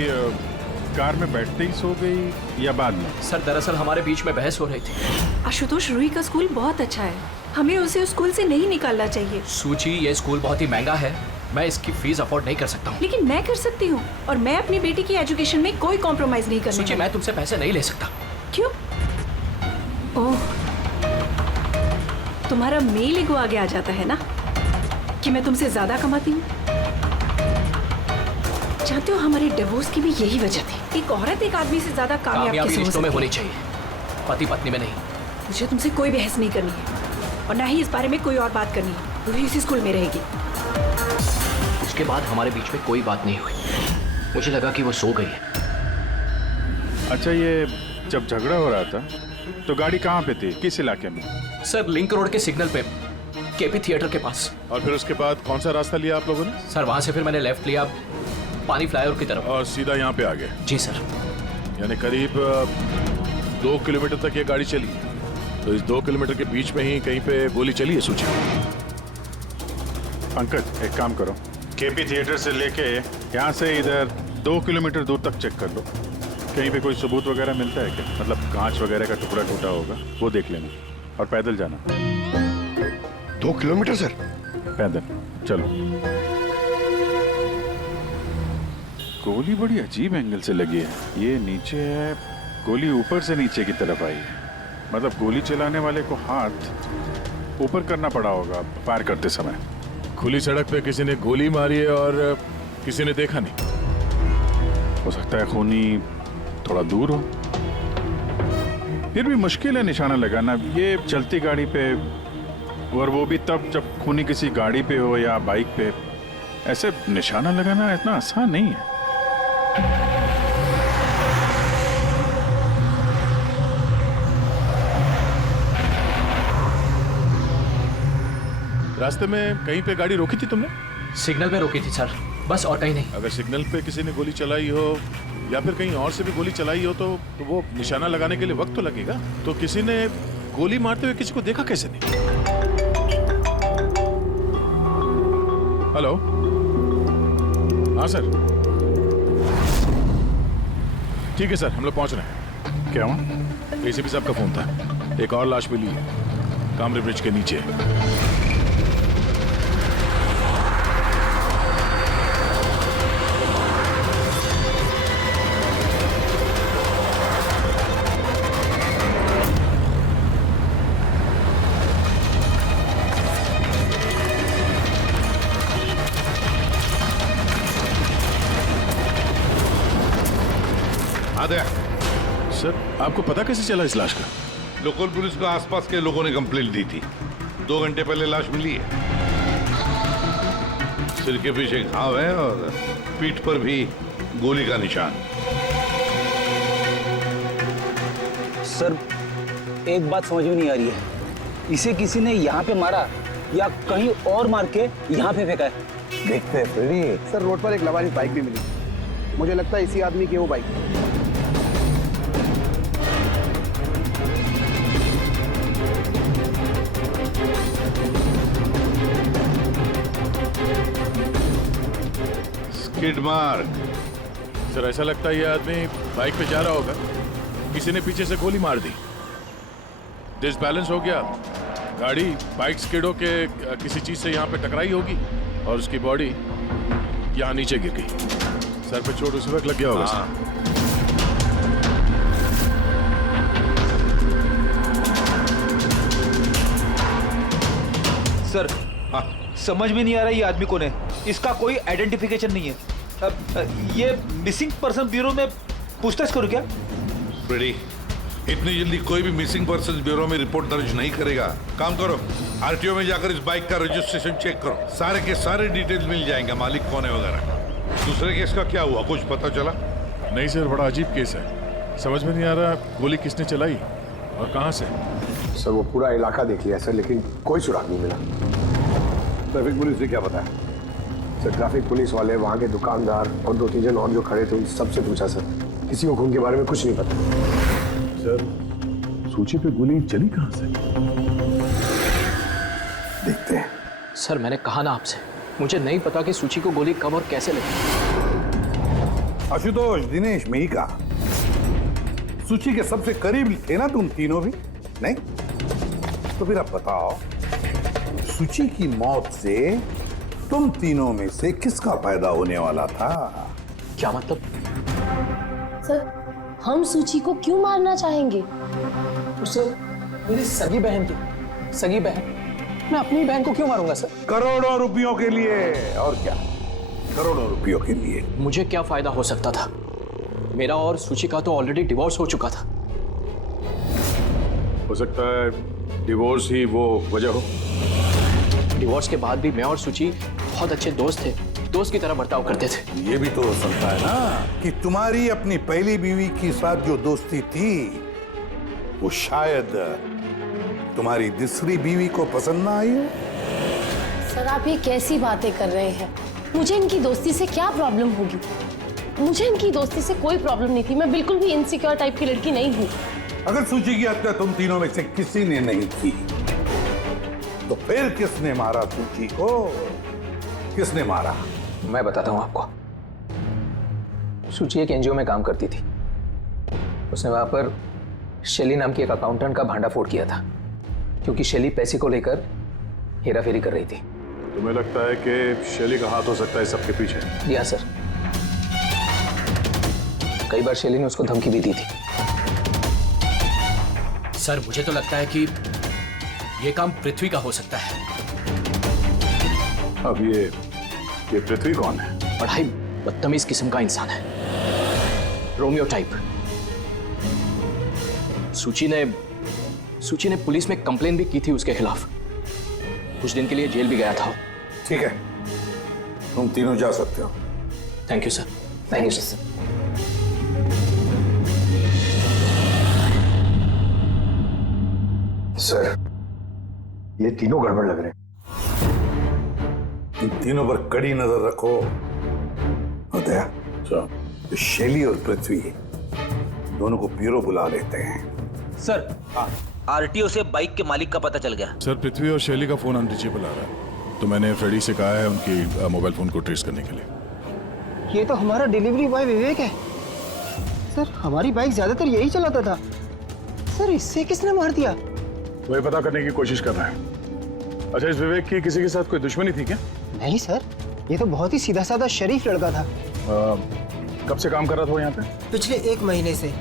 कार में बैठते ही सो गई या बाद में? सर दरअसल हमारे बीच में बहस हो रही थी। आशुतोष, रूही का स्कूल बहुत अच्छा है, हमें उसे उस स्कूल से नहीं निकालना चाहिए। सूची ये स्कूल बहुत ही महंगा है, मैं इसकी फीस अफोर्ड नहीं कर सकता हूँ। लेकिन मैं कर सकती हूँ, और मैं अपनी बेटी की एजुकेशन में कोई कॉम्प्रोमाइज नहीं करने सूची मैं तुमसे पैसे नहीं ले सकता। क्यों? ओह, तुम्हारा मेल ईगो आगे आ जाता है ना कि मैं तुमसे ज्यादा कमाती हूँ। जानते हो हमारे डिवोर्स की भी यही वजह थी। एक औरत एक आदमी से ज्यादा कामयाब रिश्तों में होनी चाहिए, पति पत्नी में नहीं। मुझे तुमसे कोई बहस नहीं करनी है और ना ही इस बारे में कोई और बात करनी है। रूही इसी स्कूल में रहेगी। उसके बाद हमारे बीच में कोई बात नहीं हुई, मुझे लगा कि वो सो गई है। अच्छा ये जब झगड़ा हो रहा था तो गाड़ी कहाँ पे थी, किस इलाके में? सर लिंक रोड के सिग्नल पे, केपी थिएटर के पास। और फिर उसके बाद कौन सा रास्ता लिया आप लोगों ने? सर वहां से फिर मैंने लेफ्ट लिया पानी फ्लाईओवर की तरफ और सीधा यहाँ पे आ गए? जी सर। यानी करीब 2 किलोमीटर तक ये गाड़ी चली, तो इस 2 किलोमीटर के बीच में ही कहीं पे गोली चली है सूची? पंकज एक काम करो, केपी थिएटर से लेके यहाँ से इधर 2 किलोमीटर दूर तक चेक कर लो, कहीं पे कोई सबूत वगैरह मिलता है क्या? मतलब कांच वगैरह का टुकड़ा टूटा होगा, वो देख लेना। और पैदल जाना। 2 किलोमीटर सर? पैदल चलो। गोली बड़ी अजीब एंगल से लगी है, ये नीचे है, गोली ऊपर से नीचे की तरफ आई है। मतलब गोली चलाने वाले को हाथ ऊपर करना पड़ा होगा फायर करते समय। खुली सड़क पे किसी ने गोली मारी है और किसी ने देखा नहीं। हो सकता है खूनी थोड़ा दूर हो, फिर भी मुश्किल है निशाना लगाना ये चलती गाड़ी पे, और वो भी तब जब खूनी किसी गाड़ी पे हो या बाइक पे। ऐसे निशाना लगाना इतना आसान नहीं है। रास्ते में कहीं पे गाड़ी रोकी थी तुमने? सिग्नल पे रोकी थी सर, बस और कहीं नहीं। अगर सिग्नल पे किसी ने गोली चलाई हो या फिर कहीं और से भी गोली चलाई हो तो वो निशाना लगाने के लिए वक्त तो लगेगा। तो किसी ने गोली मारते हुए किसी को देखा कैसे नहीं? हेलो, हाँ सर, ठीक है सर, हम लोग पहुंच रहे हैं। क्या हुआ? एसीपी साहब का फोन था, एक और लाश मिली है कामरे ब्रिज के नीचे। सर आपको पता कैसे चला इस लाश का? लोकल पुलिस को आसपास के लोगों ने कंप्लेंट दी थी, 2 घंटे पहले लाश मिली है। सिर के पीछे घाव है और पीठ पर भी गोली का निशान। सर एक बात समझ में नहीं आ रही है, इसे किसी ने यहाँ पे मारा या कहीं और मार के यहाँ पे फेंका है? देखते हैं फ्रेडी। सर रोड पर एक लवारिस बाइक भी मिली, मुझे लगता है इसी आदमी की वो बाइक। Skid mark. सर ऐसा लगता है ये आदमी बाइक पे जा रहा होगा, किसी ने पीछे से गोली मार दी, डिसबैलेंस हो गया, गाड़ी बाइक स्किड होके किसी चीज से यहाँ पे टकराई होगी और उसकी बॉडी यहाँ नीचे गिर गई। सर पे चोट उसी वक्त लग गया होगा। सर समझ में नहीं आ रहा ये आदमी कौन है, इसका कोई आइडेंटिफिकेशन नहीं है। ये मिसिंग पर्सन ब्यूरो में पूछताछ करूं क्या? फ्रेडी, इतनी जल्दी कोई भी मिसिंग पर्सन ब्यूरो में रिपोर्ट दर्ज नहीं करेगा। काम करो, आरटीओ में जाकर इस बाइक का रजिस्ट्रेशन चेक करो, सारे के सारे डिटेल्स मिल जाएंगे, मालिक कौन है वगैरह। दूसरे केस का क्या हुआ, कुछ पता चला? नहीं सर, बड़ा अजीब केस है, समझ में नहीं आ रहा गोली किसने चलाई और कहां से। सर वो पूरा इलाका देख लिया सर, लेकिन कोई सुराग नहीं मिला। ट्रैफिक पुलिस ने क्या बताया? सर ट्रैफिक पुलिस वाले, वहाँ के दुकानदार और 2-3 जन और जो खड़े थे उन सबसे पूछा सर, किसी को खून के बारे में कुछ नहीं पता। सर सूची पे गोली चली कहां से? देखते हैं। सर मैंने कहा ना आपसे, मुझे नहीं पता कि सूची को गोली कब और कैसे लगी। आशुतोष, दिनेश, मैं ही कहा, सूची के सबसे करीब थे ना तुम तीनों भी? नहीं? तो फिर अब बताओ, सूची की मौत से तुम तीनों में से किसका फायदा होने वाला था? क्या मतलब? सर हम सूची को क्यों मारना चाहेंगे? तो सर मेरी सगी बहन थी, सगी बहन, मैं अपनी बहन को क्यों मारूंगा सर? करोड़ों रुपयों के लिए। और क्या? करोड़ों रुपयों के लिए। मुझे क्या फायदा हो सकता था? मेरा और सूची का तो ऑलरेडी डिवोर्स हो चुका था। हो सकता है डिवोर्स ही वो वजह हो। डिवोर्स के बाद भी मैं और सूची बहुत अच्छे दोस्त थे, दोस्त की तरह बर्ताव करते थे। ये भी तो हो सकता है ना कि तुम्हारी अपनी पहली बीवी के साथ जो दोस्ती थी वो शायद तुम्हारी दूसरी बीवी को पसंद ना आई हो। सर आप ये कैसी बातें कर रहे हैं? मुझे इनकी दोस्ती से क्या प्रॉब्लम होगी? मुझे इनकी दोस्ती से कोई प्रॉब्लम नहीं थी, मैं बिल्कुल भी इनसिक्योर टाइप की लड़की नहीं हूँ। अगर सूची की हत्या तुम तीनों में से किसी ने नहीं की तो फिर किसने मारा सूची को? किसने मारा? मैं बताता हूँ आपको। सूची एक एनजीओ में काम करती थी, उसने वहां पर शैली नाम की एक अकाउंटेंट का भांडाफोड़ किया था, क्योंकि शैली पैसे को लेकर हेराफेरी कर रही थी। तुम्हें लगता है कि शैली का हाथ हो सकता है सबके पीछे? जी हाँ सर, कई बार शैली ने उसको धमकी भी दी थी। सर मुझे तो लगता है कि ये काम पृथ्वी का हो सकता है। अब ये पृथ्वी कौन है? बड़ा ही बदतमीज किस्म का इंसान है, रोमियो टाइप। सूची ने पुलिस में कंप्लेन भी की थी उसके खिलाफ, कुछ दिन के लिए जेल भी गया था। ठीक है, तुम तीनों जा सकते हो। Thank you sir. Thank you sir. Sir ये तीनों गड़बड़ लग रहे हैं। इन तीनों पर कड़ी नजर रखो। होता है तो शैली और पृथ्वी दोनों को ब्यूरो बुला लेते हैं। सर आरटीओ से बाइक के मालिक का पता चल गया। सर पृथ्वी और शैली का फोन अनरीचेबल आ रहा है, तो मैंने फ्रेडी से कहा है उनकी मोबाइल फोन को ट्रेस करने के लिए। ये तो हमारा डिलीवरी बॉय विवेक है। सर हमारी बाइक ज्यादातर यही चलाता था। सर इससे किसने मार दिया? वही पता करने की कोशिश कर रहे हैं। अच्छा, इस विवेक की किसी के साथ कोई दुश्मनी थी क्या? नहीं सर, ये तो बहुत ही सीधा साधा शरीफ लड़का था। कब से काम कर रहा था वो यहाँ पे? पिछले 1 महीने से।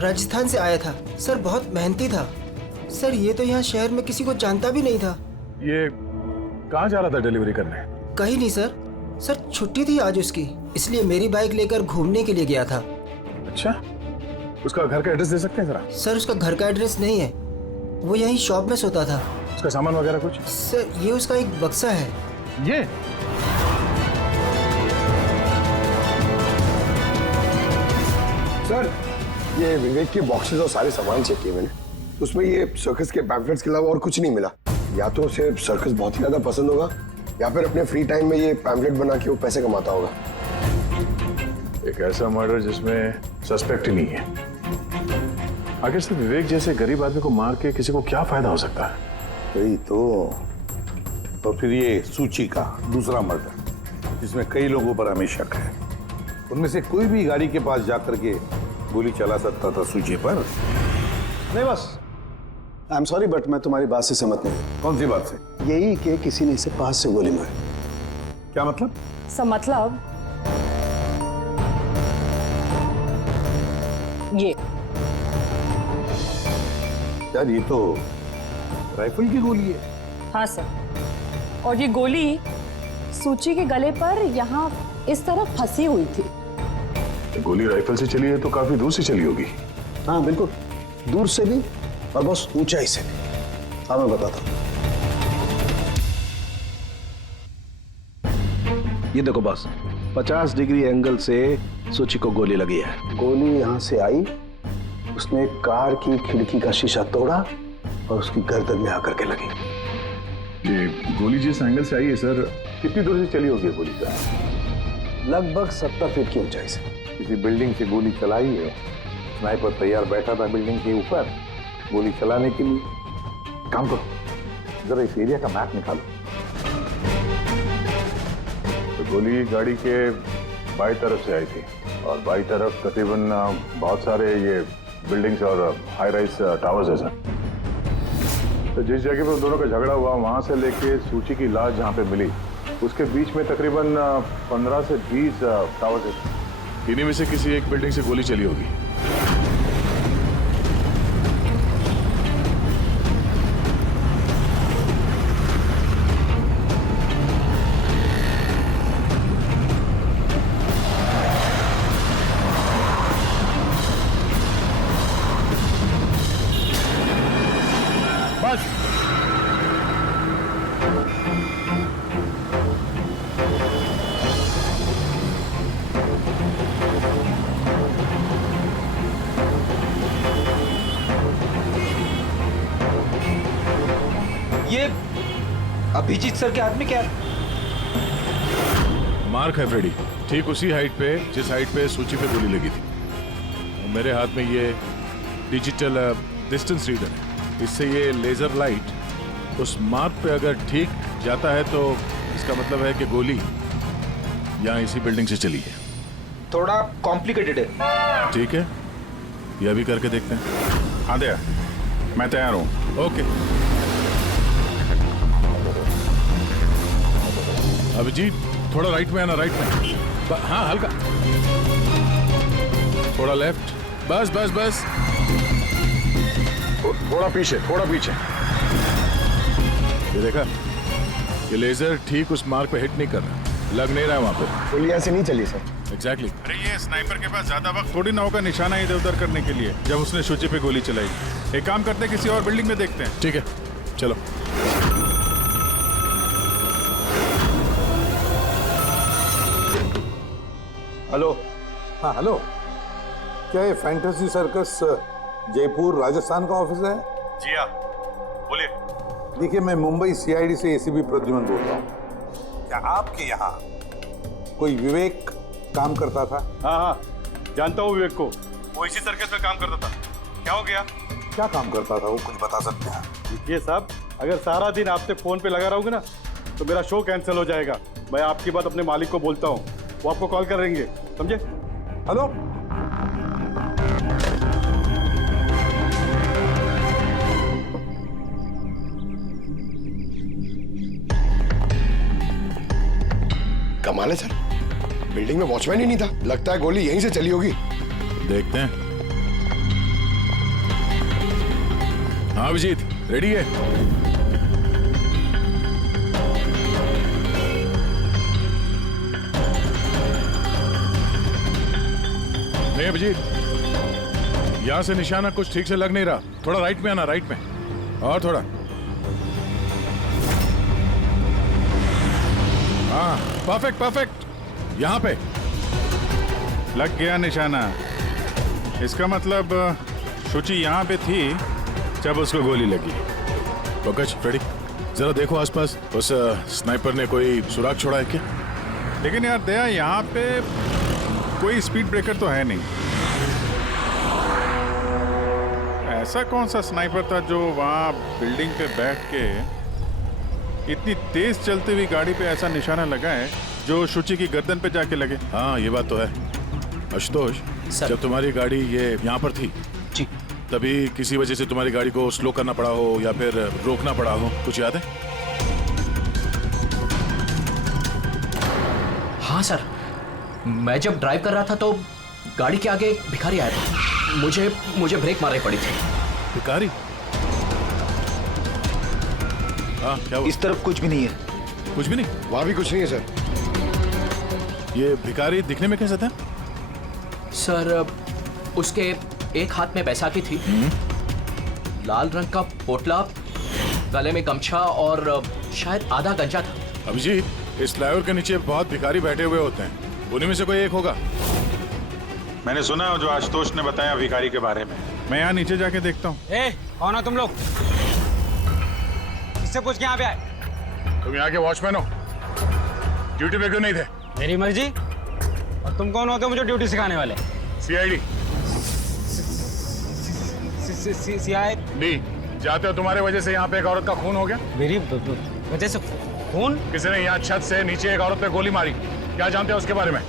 राजस्थान से आया था। सर बहुत मेहनती था। सर ये तो यहाँ शहर में किसी को जानता भी नहीं था। ये कहाँ जा रहा था डिलीवरी करने? कहीं नहीं सर। सर छुट्टी थी आज उसकी, इसलिए मेरी बाइक लेकर घूमने के लिए गया था। अच्छा, उसका घर का एड्रेस दे सकते हैं जरा? सर उसका घर का एड्रेस नहीं है, वो यहीं शॉप में सोता था। उसका सामान वगैरह कुछ? सर ये उसका एक बक्सा है। ये सर ये विवेक के बॉक्सेस और सारे सामान चेक किए मैंने, उसमें ये सर्कस के पैम्फलेट्स के अलावा और कुछ नहीं मिला। या तो उसे सर्कस बहुत ही ज्यादा पसंद होगा, या फिर अपने फ्री टाइम में ये पैम्फलेट बना के वो पैसे कमाता होगा। एक ऐसा मर्डर जिसमें सस्पेक्ट ही नहीं है। आखिर से विवेक जैसे गरीब आदमी को मार के किसी को क्या फायदा हो सकता है? वही तो फिर ये सूची का दूसरा मर्डर, जिसमें कई लोगों पर हमें शक है, उनमें से कोई भी गाड़ी के पास जाकर के गोली चला सकता था सूची पर। नहीं बस आई एम सॉरी बट मैं तुम्हारी बात से सहमत नहीं। कौन सी बात से? यही कि किसी ने इसे पास से गोली मारी। क्या मतलब? सब मतलब ये यार, ये तो राइफल की गोली है। हाँ सर, और ये गोली सूची के गले पर यहाँ इस तरह फंसी हुई थी। गोली राइफल से चली है तो काफी दूर से चली होगी। हाँ बिल्कुल, दूर से भी और बस ऊंचाई से भी। हाँ मैं बताता हूँ। ये देखो बस 50 डिग्री एंगल से सुची को गोली लगी है। गोली यहां से आई, उसने कार की खिड़की का शीशा तोड़ा और उसकी गर्दन में आकर के लगी। ये गोली जिस एंगल से आई है सर, कितनी दूर से चली होगी गोली सर? लगभग 70 फीट की ऊंचाई से। किसी बिल्डिंग से गोली चलाई है, स्नाइपर तैयार बैठा था बिल्डिंग के ऊपर गोली चलाने के लिए। काम करो, जरा इस एरिया का मैप निकालो। तो गोली गाड़ी के बाई तरफ से आई थी और बाई तरफ तकरीबन बहुत सारे ये बिल्डिंग्स और हाई राइज टावर्स है सर। तो जिस जगह पर दोनों का झगड़ा हुआ वहां से लेके सूची की लाश जहां पे मिली उसके बीच में तकरीबन 15 से 20 टावर्स है। इन्हीं में से किसी एक बिल्डिंग से गोली चली होगी। ये अभिजीत सर के हाथ में क्या? मार्क है फ्रेडी, ठीक उसी हाइट पे जिस हाइट पे सूची पे गोली लगी थी। मेरे हाथ में ये डिजिटल डिस्टेंस रीडर है। इससे ये लेजर लाइट उस मार्क पे अगर ठीक जाता है तो इसका मतलब है कि गोली यहाँ इसी बिल्डिंग से चली है। थोड़ा कॉम्प्लिकेटेड है। ठीक है, ये अभी करके देखते हैं। हाँ दया, मैं तैयार हूँ। ओके अभिजीत, थोड़ा राइट में आना, राइट में। हाँ हल्का, थोड़ा लेफ्ट, बस बस बस, थोड़ा पीछे, थोड़ा पीछे। ये देखा, ये लेजर ठीक उस मार्क पे हिट नहीं कर रहा, लग नहीं रहा वहां पे। गोली यहाँ से नहीं चली सर। एग्जैक्टली। अरे ये स्नाइपर के पास ज्यादा वक्त थोड़ी ना होगा निशाना इधर उधर करने के लिए जब उसने सूची पे गोली चलाई। एक काम करते हैं, किसी और बिल्डिंग में देखते हैं। ठीक है, चलो। हेलो। हाँ हेलो, क्या ये फैंटेसी सर्कस जयपुर राजस्थान का ऑफिस है? जी हाँ, बोलिए। देखिए, मैं मुंबई सीआईडी से एसीपी प्रद्युमन बोल रहा हूँ। क्या आपके यहाँ कोई विवेक काम करता था? हाँ हाँ, जानता हूँ विवेक को, वो इसी सर्कस में काम करता था। क्या हो गया? क्या काम करता था वो, कुछ बता सकते हैं? देखिए साहब, अगर सारा दिन आपसे फोन पे लगा रहूंगा ना तो मेरा शो कैंसिल हो जाएगा। मैं आपकी बात अपने मालिक को बोलता हूँ, वो आपको कॉल करेंगे, समझे? हेलो। कमाल है सर, बिल्डिंग में वॉचमैन ही नहीं था। लगता है गोली यहीं से चली होगी। देखते हैं। हाँ अभिजीत, रेडी है? नहीं अभिजीत, यहां से निशाना कुछ ठीक से लग नहीं रहा। थोड़ा राइट में आना, राइट में, और थोड़ा। हाँ परफेक्ट परफेक्ट, यहां पे लग गया निशाना। इसका मतलब शुचि यहां पे थी जब उसको गोली लगी। पंकज, फ्रेडी, जरा देखो आसपास, उस स्नाइपर ने कोई सुराग छोड़ा है क्या? लेकिन यार दया, यहाँ पे कोई स्पीड ब्रेकर तो है नहीं। ऐसा कौन सा स्नाइपर था जो वहाँ बिल्डिंग पे बैठ के इतनी तेज चलती हुई गाड़ी पे ऐसा निशाना लगाए जो शुचि की गर्दन पे जाके लगे? हाँ ये बात तो है। आशुतोष, जब तुम्हारी गाड़ी ये यहाँ पर थी जी, तभी किसी वजह से तुम्हारी गाड़ी को स्लो करना पड़ा हो या फिर रोकना पड़ा हो, कुछ याद है? हाँ सर, मैं जब ड्राइव कर रहा था तो गाड़ी के आगे एक भिखारी आया था। मुझे ब्रेक मारनी पड़ी थी। भिखारी? हाँ क्या हुआ? इस तरफ कुछ भी नहीं है। कुछ भी नहीं? वहां भी कुछ नहीं है सर। ये भिखारी दिखने में कैसा था? सर उसके एक हाथ में बैसाखी थी लाल रंग का पोटला, गले में गमछा और शायद आधा गंजा था। अभिजीत, इस फ्लाईओवर के नीचे बहुत भिखारी बैठे हुए होते हैं, उन्हीं में से कोई एक होगा। मैंने सुना जो आशुतोष ने बताया भिखारी के बारे में। मैं यहाँ नीचे जाके देखता हूँ। कौन हो तुम लोग? इससे पूछ के यहाँ पे आए? तुम यहाँ के वॉचमैन हो, ड्यूटी पे क्यों नहीं थे? मेरी मर्जी। और तुम कौन होते हो मुझे ड्यूटी सिखाने वाले? CID। CID? जाते हो, तुम्हारे वजह से यहाँ पे एक औरत का खून हो गया। मेरी वजह से खून? किसी ने यहाँ छत से नीचे एक औरत पे गोली मारी, क्या जानते हो उसके बारे में?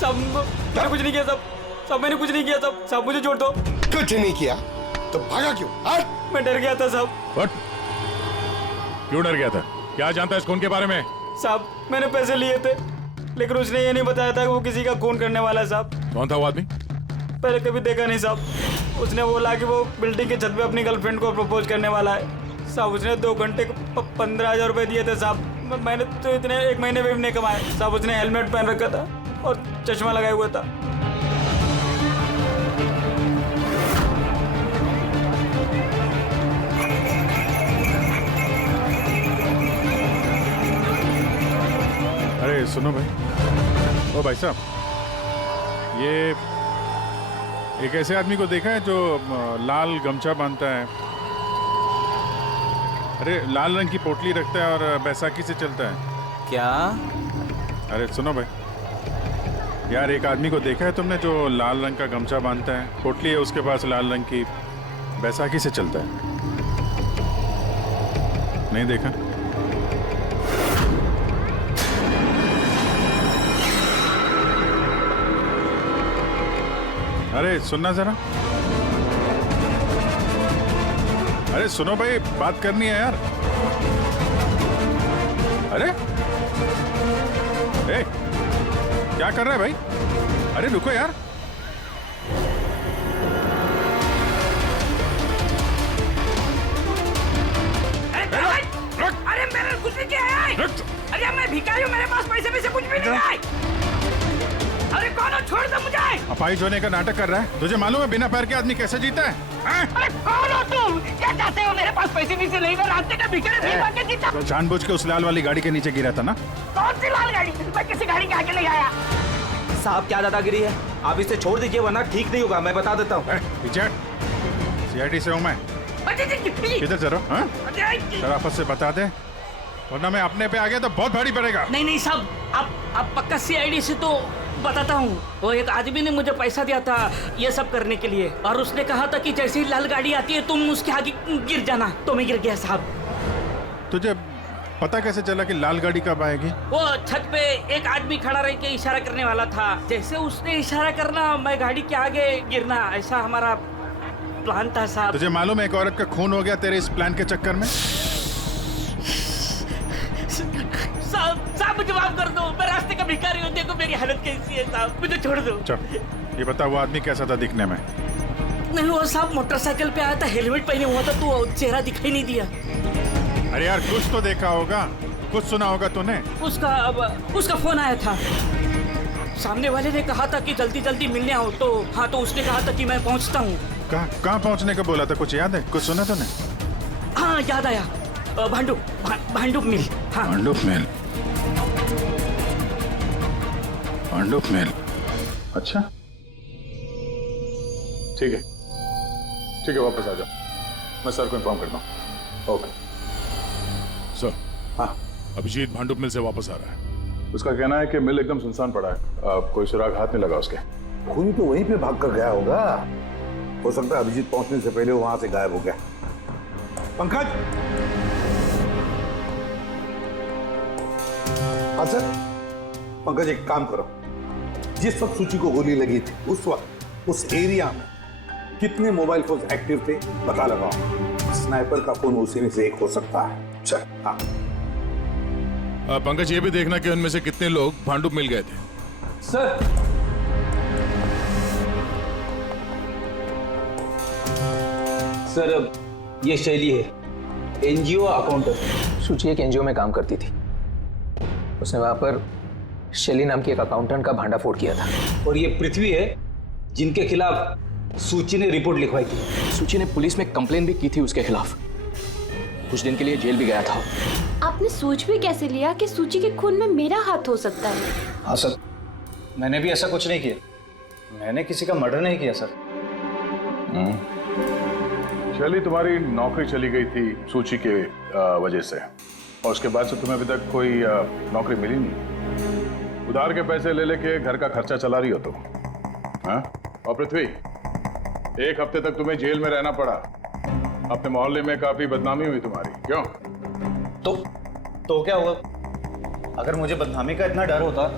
सब मैंने कुछ नहीं किया, सब मैंने कुछ नहीं किया, सब मुझे छोड़ दो। कुछ नहीं किया तो भागा क्यों? मैं डर गया था साहब। What? क्यों डर गया था? क्या जानता है इस खून के बारे में? साहब मैंने पैसे लिए थे, लेकिन उसने ये नहीं बताया था कि वो किसी का खून करने वाला है साहब। कौन था वो आदमी? पहले कभी देखा नहीं साहब। उसने बोला कि वो बिल्डिंग के छत पे अपनी गर्लफ्रेंड को प्रपोज करने वाला है साहब। उसने 2 घंटे 15,000 रुपए दिए थे साहब। मैंने तो इतने 1 महीने में भी नहीं कमाए साहब। उसने हेलमेट पहन रखा था और चश्मा लगाया हुआ था। अरे सुनो भाई, ओ भाई साहब, ये एक ऐसे आदमी को देखा है जो लाल गमछा बांधता है, अरे लाल रंग की पोटली रखता है और बैसाखी से चलता है? क्या? अरे सुनो भाई यार, एक आदमी को देखा है तुमने जो लाल रंग का गमछा बांधता है, पोटली है उसके पास लाल रंग की, बैसाखी से चलता है? नहीं देखा? अरे सुनना जरा, अरे सुनो भाई, बात करनी है यार। अरे ए, क्या कर रहा है भाई? अरे रुको यार। अरे मैंने कुछ नहीं किया है। अरे मैं भिखारी हूँ, मेरे पास पैसे से कुछ भी नहीं है। अरे कौन हो? छोड़ दो मुझे। अपाहिज होने का नाटक कर रहा है। तुझे मालूम है बिना पैर के आदमी कैसे जीता है? अरे कौन हो तुम? क्या चाहते हो? मेरे पास पैसे नहीं से नहीं, मैं रास्ते का भिखारी नहीं बन के जीता। तो जानबूझ के उस लाल वाली गाड़ी के नीचे गिरा था ना? कौन सी लाल गाड़ी? मैं किसी गाड़ी के आगे नहीं आया। साहब क्या दादागिरी है? आप इसे छोड़ दीजिए वरना ठीक नहीं होगा, मैं बता देता हूँ। CID से हूँ मैं। किधर चलो? शराफत से बता दे, वरना मैं अपने पे आ गया तो बहुत भारी पड़ेगा। नहीं साहब, आप पक्का CID से तो बताता हूँ। वो एक आदमी ने मुझे पैसा दिया था ये सब करने के लिए, और उसने कहा था कि जैसे ही लाल गाड़ी आती है तुम उसके आगे गिर जाना। तो मैं गिर गया साहब। तुझे पता कैसे चला कि लाल गाड़ी कब आएगी? वो छत पे एक आदमी खड़ा रह के इशारा करने वाला था। जैसे उसने इशारा करना, मैं गाड़ी के आगे गिरना, ऐसा हमारा प्लान था साहब। तुझे मालूम है एक औरत का खून हो गया तेरे इस प्लान के चक्कर में? साहब मुझे माफ कर दो, मैं रास्ते का भिखारी हूँ। देखो मेरी हालत कैसी है साहब, मुझे छोड़ दो। चल ये बता, वो आदमी कैसा था दिखने में? नहीं वो साहब मोटरसाइकिल पे आया था, हेलमेट पहने हुआ था, तो चेहरा दिखाई नहीं दिया। अरे यार कुछ तो देखा होगा, कुछ सुना होगा तूने? उसका फोन आया था। सामने वाले ने कहा था कि जल्दी जल्दी मिलने आओ। तो हाँ, तो उसने कहा था कि मैं पहुँचता हूँ। कहाँ पहुँचने का बोला था? कुछ याद है? कुछ सुना तूने? हाँ याद आया, भांडुप मिल। हाँ भांडुप मिल। अच्छा ठीक है वापस आ जाओ, मैं सर को इन्फॉर्म करता हूँ। Okay sir. हाँ अभिजीत भांडुप मिल से वापस आ रहा है। उसका कहना है कि मिल एकदम सुनसान पड़ा है, कोई सुराग हाथ नहीं लगा उसके। खूनी तो वहीं पे भाग कर गया होगा, हो सकता है अभिजीत पहुंचने से पहले वो वहां से गायब हो गया। पंकज। हाँ सर। पंकज एक काम करो, जिस वक्त सूची को गोली लगी थी उस वक्त उस एरिया में कितने मोबाइल फोन एक्टिव थे पता लगाओ। स्नाइपर का खून उसी में से एक हो सकता है। चल हाँ। पंकज, ये भी देखना कि उनमें से कितने लोग भांडुप मिल गए थे। सर सर ये शैली है, एनजीओ अकाउंटेंट। सूची एक एनजीओ में काम करती थी। उसने वहां पर शैली नाम की एक अकाउंटेंट का भांडाफोड़ किया था। और ये पृथ्वी है जिनके खिलाफ सूची ने रिपोर्ट लिखवाई थी। सूची ने पुलिस में कंप्लेन भी की थी उसके खिलाफ। कुछ दिन के लिए जेल भी गया था। आपने सोच भी कैसे लिया कि सूची के खून में मेरा हाथ हो सकता है? हाँ सर, मैंने भी ऐसा कुछ नहीं किया। मैंने किसी का मर्डर नहीं किया सर। शैली, तुम्हारी नौकरी चली गई थी सूची के वजह से, और उसके बाद से तुम्हें अभी तक कोई नौकरी मिली नहीं। उधार के पैसे ले लेके घर का खर्चा चला रही हो तुम। हाँ? और पृथ्वी, एक हफ्ते तक तुम्हें जेल में रहना पड़ा। अपने मोहल्ले में काफी बदनामी हुई तुम्हारी। क्यों? तो क्या हुआ? अगर मुझे बदनामी का इतना डर होता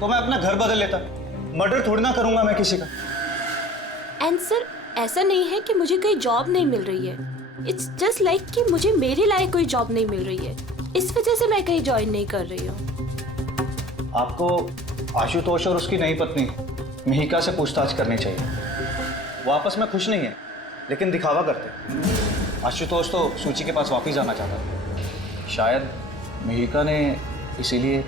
तो मैं अपना घर बदल लेता। मर्डर थोड़ी ना करूंगा मैं किसी का। एंड सर, ऐसा नहीं है कि मुझे कोई जॉब नहीं मिल रही है। इट्स जस्ट लाइक कि मुझे मेरे लायक कोई जॉब नहीं मिल रही है, इस वजह से मैं कहीं ज्वाइन नहीं कर रही हूँ। आपको आशुतोष और उसकी नई पत्नी मिहिका से पूछताछ करनी चाहिए। वो आपस में खुश नहीं है, लेकिन दिखावा करते। आशुतोष तो सूची के पास वापस जाना चाहता है। शायद मिहिका ने इसीलिए।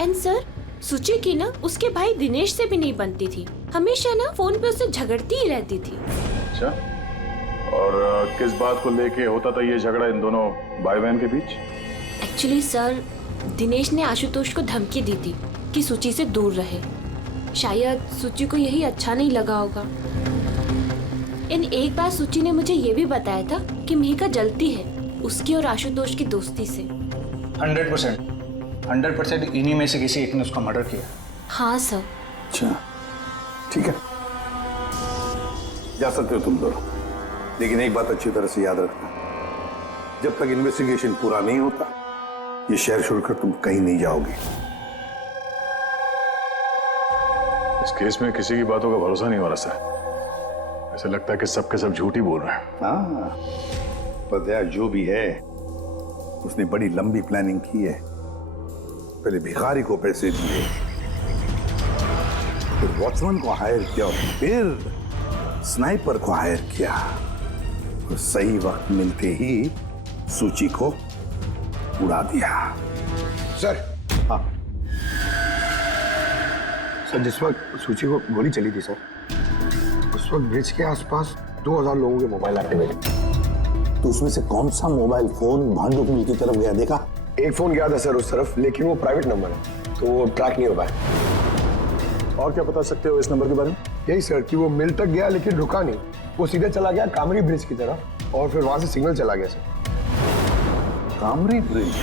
एंड सर, सूची की ना उसके भाई दिनेश से भी नहीं बनती थी। हमेशा ना फोन पे उससे झगड़ती ही रहती थी। अच्छा, और किस बात को लेके होता था ये झगड़ा इन दोनों भाई बहन के बीच? एक्चुअली सर, दिनेश ने आशुतोष को धमकी दी थी कि सूची से दूर रहे। शायद सूची को यही अच्छा नहीं लगा होगा। इन एक बार सूची ने मुझे ये भी बताया था कि मिहिका जलती है उसकी और आशुतोष की दोस्ती से। 100% इन्हीं में से किसी एक ने उसका मर्डर किया। हाँ सर। अच्छा, ठीक है, जा सकते हो तुम दोनों, लेकिन एक बात अच्छी तरह से याद रखना, जब तक इन्वेस्टिगेशन पूरा नहीं होता ये शहर छोड़कर तुम कहीं नहीं जाओगे। इस केस में किसी की बातों का भरोसा नहीं हो रहा सर। ऐसा लगता है कि सबके सब झूठ ही बोल रहे हैं। हाँ, पता जो भी है उसने बड़ी लंबी प्लानिंग की है। पहले भिखारी को पैसे दिए, फिर वॉचमैन को हायर किया, फिर स्नाइपर को हायर किया, और सही वक्त मिलते ही सूची को उड़ा दिया। सर। हाँ सर, जिस वक्त सूची को गोली चली थी सर, उस वक्त ब्रिज के आसपास 2000 लोगों के मोबाइल एक्टिवेट थे। तो उसमें से कौन सा मोबाइल फोन भांडुप मिल की तरफ गया देखा? एक फोन गया था सर उस तरफ, लेकिन वो प्राइवेट नंबर है तो वो ट्रैक नहीं हो पाया। और क्या बता सकते हो इस नंबर के बारे में? यही सर कि वो मिल तक गया लेकिन रुका नहीं, वो सीधे चला गया कामरी ब्रिज की तरफ, और फिर वहां से सिग्नल चला गया सर। कामरी ब्रिज?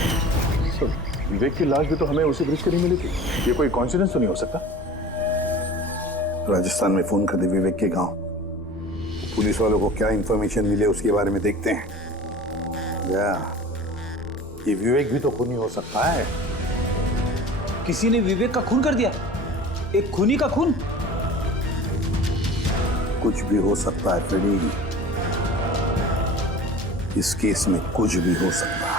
विवेक की लाश भी तो हमें उसी ब्रिज के नहीं मिली थी। ये कोई कॉन्सिडेंस तो नहीं हो सकता? राजस्थान में फोन कर दे विवेक के गांव, पुलिस वालों को क्या इंफॉर्मेशन मिले उसके बारे में देखते हैं। ये विवेक भी तो खूनी हो सकता है। किसी ने विवेक का खून कर दिया? एक खूनी का खून? कुछ भी हो सकता है फ्रेडी, इस केस में कुछ भी हो सकता है।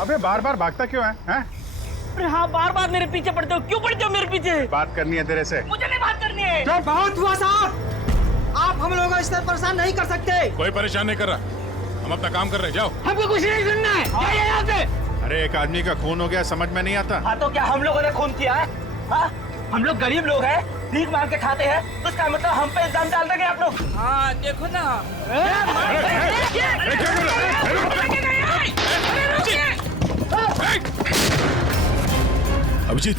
अबे बार बार भागता क्यों है? हैं? अरे हाँ, बार बार मेरे पीछे पड़ते हो। क्यों पड़ते हो मेरे पीछे? बात करनी है तेरे से। मुझे नहीं बात करनी है। जो बहुत हुआ साहब, आप हम लोगों को इस तरह परेशान नहीं कर सकते। कोई परेशान नहीं कर रहा, हम अपना काम कर रहे हैं। जाओ। हमको कुछ नहीं सुनना है। जाइए यहाँ से। अरे एक आदमी का खून हो गया, समझ में नहीं आता। हाँ, तो क्या हम लोगों ने खून किया है? हाँ, हम लोग गरीब लोग हैं, भीख मांग के खाते हैं, तो इसका मतलब हम पे इल्जाम डाल देंगे आप लोग? हाँ, देखो ना। अभिजीत,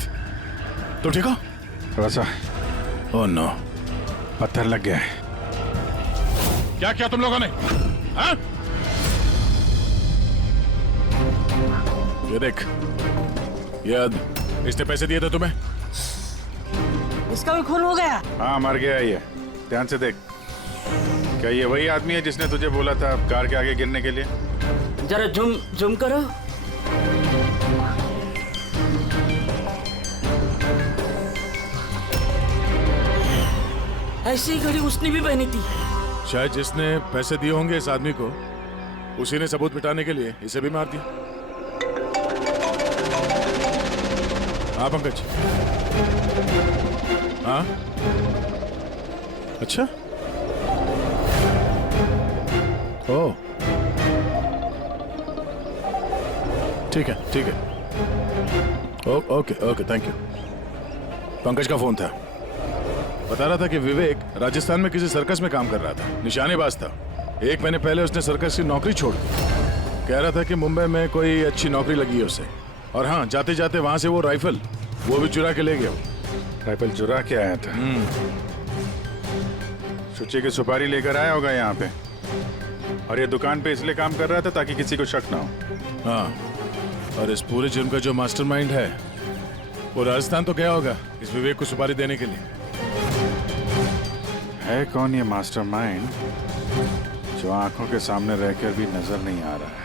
तो ठीक हो? थोड़ा सा। ओह नो, पत्थर लग गया है। क्या किया तुम लोगों ने? हाँ? ये देख, ये इसने पैसे दिए थे तुम्हें? इसका भी खून हो गया? हाँ, मर गया ये। ध्यान से देख। क्या ये वही आदमी है जिसने तुझे बोला था कार के आगे गिरने के लिए? जरा जूम करो। ऐसी घड़ी उसने भी पहनी थी। शायद जिसने पैसे दिए होंगे इस आदमी को, उसी ने सबूत मिटाने के लिए इसे भी मार दिया। हाँ पंकज। हाँ अच्छा। ओह ठीक है ठीक है। Okay okay thank you. Pankaj का फोन था, बता रहा था कि विवेक राजस्थान में किसी सर्कस में काम कर रहा था, निशानेबाज था। 1 महीने पहले उसने सर्कस की नौकरी छोड़ दी। कह रहा था कि मुंबई में कोई अच्छी नौकरी लगी है उसे। और हाँ, जाते जाते वहां से वो राइफल वो भी चुरा के ले गया। राइफल चुरा के आया था? सुची की सुपारी लेकर आया होगा यहाँ पे, और ये दुकान पे इसलिए काम कर रहा था ताकि किसी को शक ना हो। हाँ, और इस पूरे जुर्म का जो मास्टरमाइंड है वो राजस्थान तो गया होगा इस विवेक को सुपारी देने के लिए। है कौन ये मास्टरमाइंड जो आंखों के सामने रहकर भी नजर नहीं आ रहा है?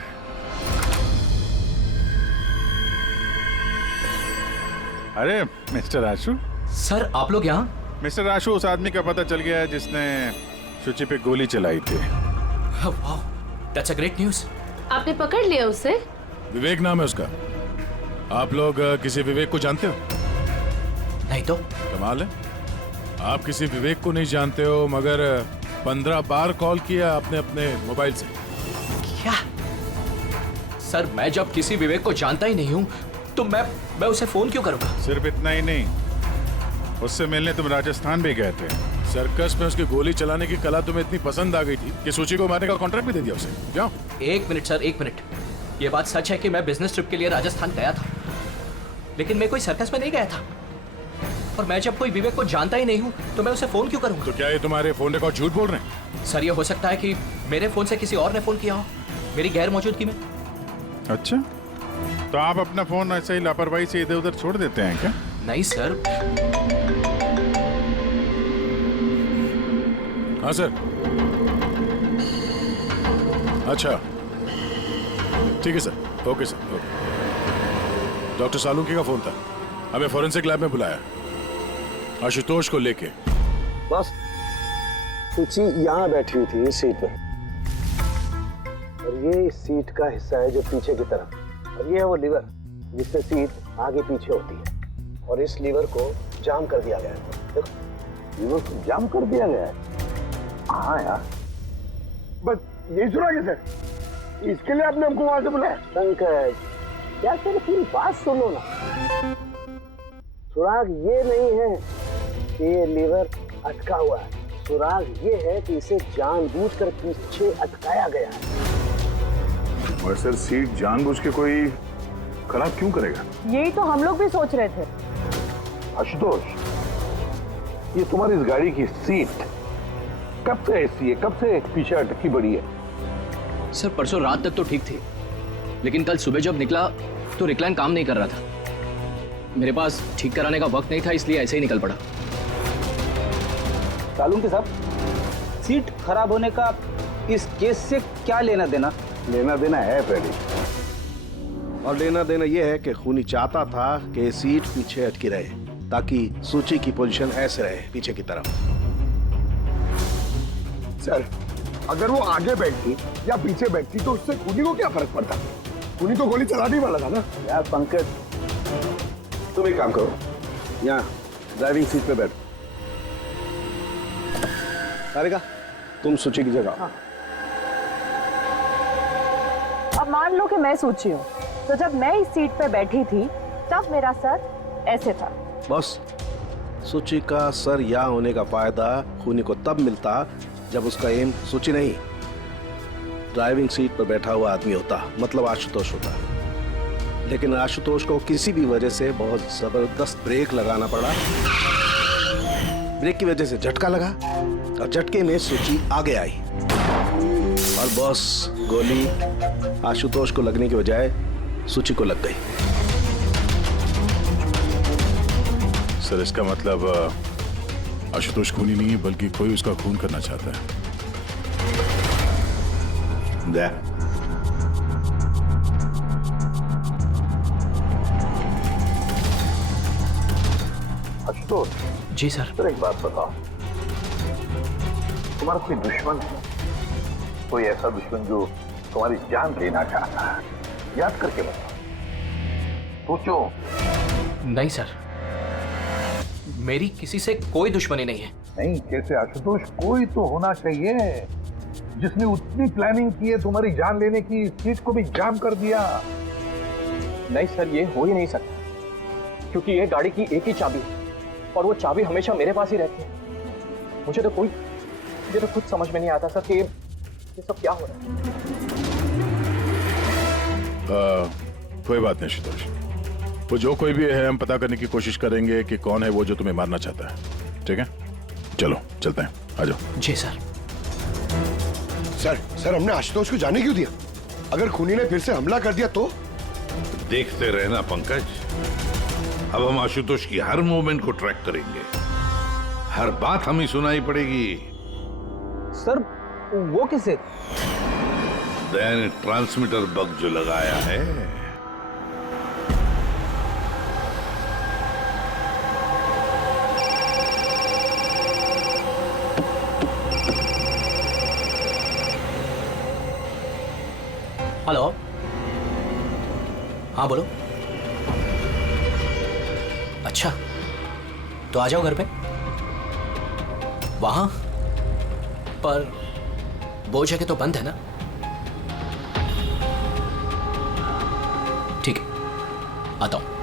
अरे मिस्टर आशु। सर आप लोग यहाँ? मिस्टर आशु, उस आदमी का पता चल गया है जिसने शुचि पे गोली चलाई थी। वाह, दैट्स अ ग्रेट न्यूज़। आपने पकड़ लिया उसे? विवेक नाम है उसका। आप लोग किसी विवेक को जानते हो? नहीं तो। कमाल है, आप किसी विवेक को नहीं जानते हो, मगर 15 बार कॉल किया आपने अपने मोबाइल से। क्या? सर मैं जब किसी विवेक को जानता ही नहीं हूँ तो मैं उसे फोन क्यों करूँगा? सिर्फ इतना ही नहीं, उससे मिलने तुम राजस्थान भी गए थे। सर्कस में उसकी गोली चलाने की कला तुम्हें इतनी पसंद आ गई थी कि सूची को मारने का कॉन्ट्रैक्ट भी दे दिया उसे। क्या? 1 मिनट सर, 1 मिनट। ये बात सच है कि मैं बिजनेस ट्रिप के लिए राजस्थान गया था, लेकिन मैं कोई सर्कस में नहीं गया था। और मैं जब कोई विवेक को जानता ही नहीं हूँ तो मैं उसे फोन क्यों करूँगा? तो क्या ये तुम्हारे फोन रिकॉर्ड झूठ बोल रहे हैं? सर ये हो सकता है कि मेरे फोन से किसी और ने फोन किया हो मेरी गैर मौजूदगी में। अच्छा, तो आप अपना फोन ऐसे ही लापरवाही से इधर उधर छोड़ देते हैं क्या? नहीं सर। हाँ सर। अच्छा ठीक है sir, okay sir, okay. Doctor Salunkhe का फोन था, हमें फॉरेंसिक लैब में बुलाया आशुतोष को लेके। बस सुची यहाँ बैठी हुई थी इस सीट पे, और ये इस सीट का हिस्सा है जो पीछे की तरफ, और ये है वो लीवर जिससे सीट आगे पीछे होती है, और इस लीवर को जाम कर दिया गया है। देखो, लीवर को जाम कर दिया गया है। हाँ यार, बस यही सुना क्या सर? इसके लिए आपने हमको वहां से बुलाया? पंकज, क्या तेरी पूरी बात सुनो ना। सुराग ये नहीं है कि ये लीवर अटका हुआ है, सुराग ये है कि इसे जानबूझकर पीछे अटकाया गया है। और सर, सीट जानबूझ के कोई खराब क्यों करेगा? यही तो हम लोग भी सोच रहे थे। आशुतोष, ये तुम्हारी इस गाड़ी की सीट कब से ऐसी है, कब से पीछे अटकी पड़ी है? सर परसों रात तक तो ठीक थी, लेकिन कल सुबह जब निकला तो रिक्लाइन काम नहीं कर रहा था। मेरे पास ठीक कराने का वक्त नहीं था, इसलिए ऐसे ही निकल पड़ा। सालुंकी साहब, सीट खराब होने का इस केस से क्या लेना देना? लेना देना है पहले, और लेना देना यह है कि खूनी चाहता था कि सीट पीछे अटकी रहे ताकि सूची की पोजीशन ऐसे रहे पीछे की तरफ। सर, अगर वो आगे बैठती या पीछे बैठती तो उससे खूनी को क्या फर्क पड़ता? खूनी तो गोली चलाने वाला था ना। यार पंकज, तुम एक काम करो, यहाँ ड्राइविंग सीट पे बैठो। सारिका, तुम सूची की जगह। हाँ। अब मान लो कि मैं सूची हूँ, तो जब मैं इस सीट पे बैठी थी तब मेरा सर ऐसे था। बस सूची का सर यहाँ होने का फायदा खूनी को तब मिलता जब उसका एम सूची नहीं, ड्राइविंग सीट पर बैठा हुआ आदमी होता, मतलब आशुतोष होता। लेकिन आशुतोष को किसी भी वजह से बहुत जबरदस्त ब्रेक लगाना पड़ा। ब्रेक की वजह से झटका लगा और झटके में सूची आगे आई, और बस गोली आशुतोष को लगने की बजाय सूची को लग गई। सर इसका मतलब आशुतोष खूनी नहीं है, बल्कि कोई उसका खून करना चाहता है। दे। आशुतोष जी सर। सर एक बात बताओ, तुम्हारा कोई दुश्मन है? कोई ऐसा दुश्मन जो तुम्हारी जान लेना चाहता है? याद करके बताओ, सोचो। नहीं सर, मेरी किसी से कोई दुश्मनी नहीं है। नहीं कैसे आशुतोष, कोई तो होना चाहिए जिसने उतनी प्लानिंग की है तुम्हारी जान लेने की, इस सीट को भी जाम कर दिया। नहीं सर, ये हो ही नहीं सकता, क्योंकि ये गाड़ी की एक ही चाबी है और वो चाबी हमेशा मेरे पास ही रहती है। मुझे तो खुद समझ में नहीं आता सर कि ये सब क्या हो रहा है। कोई बात नहीं आशुतोष, वो जो कोई भी है हम पता करने की कोशिश करेंगे कि कौन है वो जो तुम्हें मारना चाहता है। ठीक है, चलो चलते हैं, आ जाओ। जी सर। सर हमने आशुतोष को जाने क्यों दिया? अगर खूनी ने फिर से हमला कर दिया तो? देखते रहना पंकज, अब हम आशुतोष की हर मूवमेंट को ट्रैक करेंगे, हर बात हमें सुनाई पड़ेगी। सर वो किसे? दैन ट्रांसमीटर बग जो लगाया है। हेलो, हाँ बोलो। अच्छा तो आ जाओ घर पे। वहां पर वो जगह तो बंद है ना? ठीक है, आता हूं।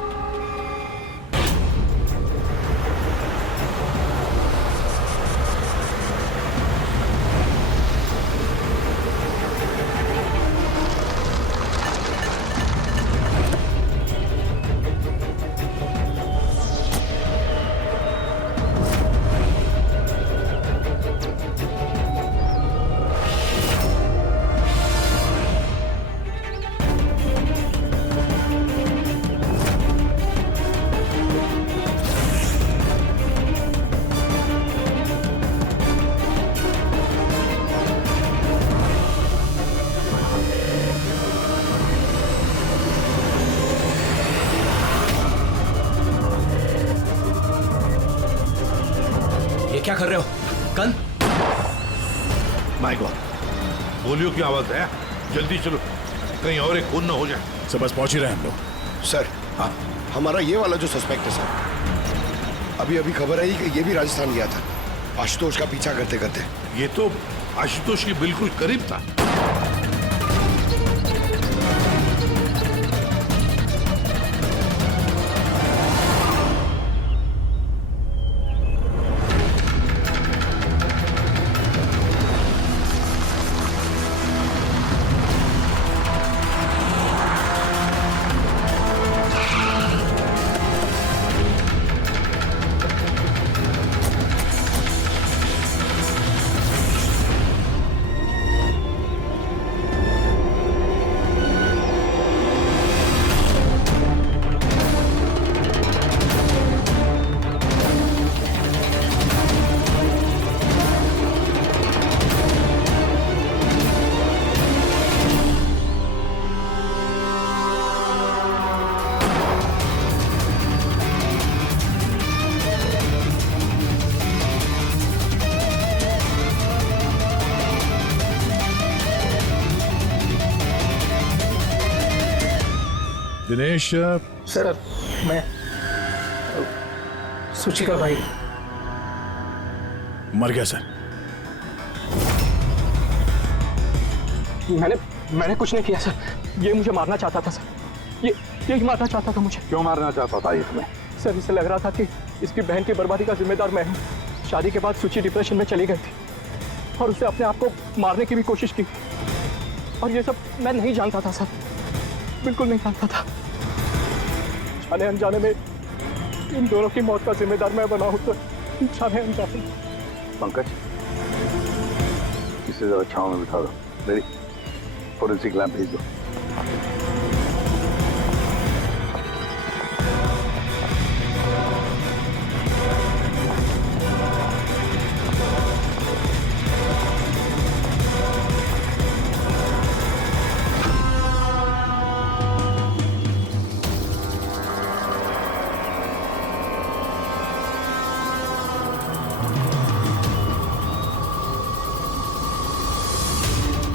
क्या कर रहे हो? गन? माय गॉड, गोलियों की आवाज है। जल्दी चलो, कहीं और एक खून न हो जाए। सब बस पहुंच ही रहे हैं हम लोग। सर हाँ, हमारा ये वाला जो सस्पेक्ट है सर, अभी खबर आई कि ये भी राजस्थान गया था आशुतोष का पीछा करते करते। ये तो आशुतोष के बिल्कुल करीब था। दिनेश सर, मैं सुची का भाई। मर गया सर। मैंने कुछ नहीं किया सर, ये मुझे मारना चाहता था सर, ये मारना चाहता था मुझे। क्यों मारना चाहता था इसमें? सर इसे लग रहा था कि इसकी बहन की बर्बादी का जिम्मेदार मैं हूँ। शादी के बाद सुची डिप्रेशन में चली गई थी और उसे अपने आप को मारने की भी कोशिश की, और ये सब मैं नहीं जानता था सर, बिल्कुल नहीं जानता था। जाने अनजाने में इन दोनों की मौत का जिम्मेदार मैं बना हूं, तो जाने अनजाने। पंकज, इसे जरा छांव में बिठा दो, मेरी फोरेंसिक लैब भेज दो।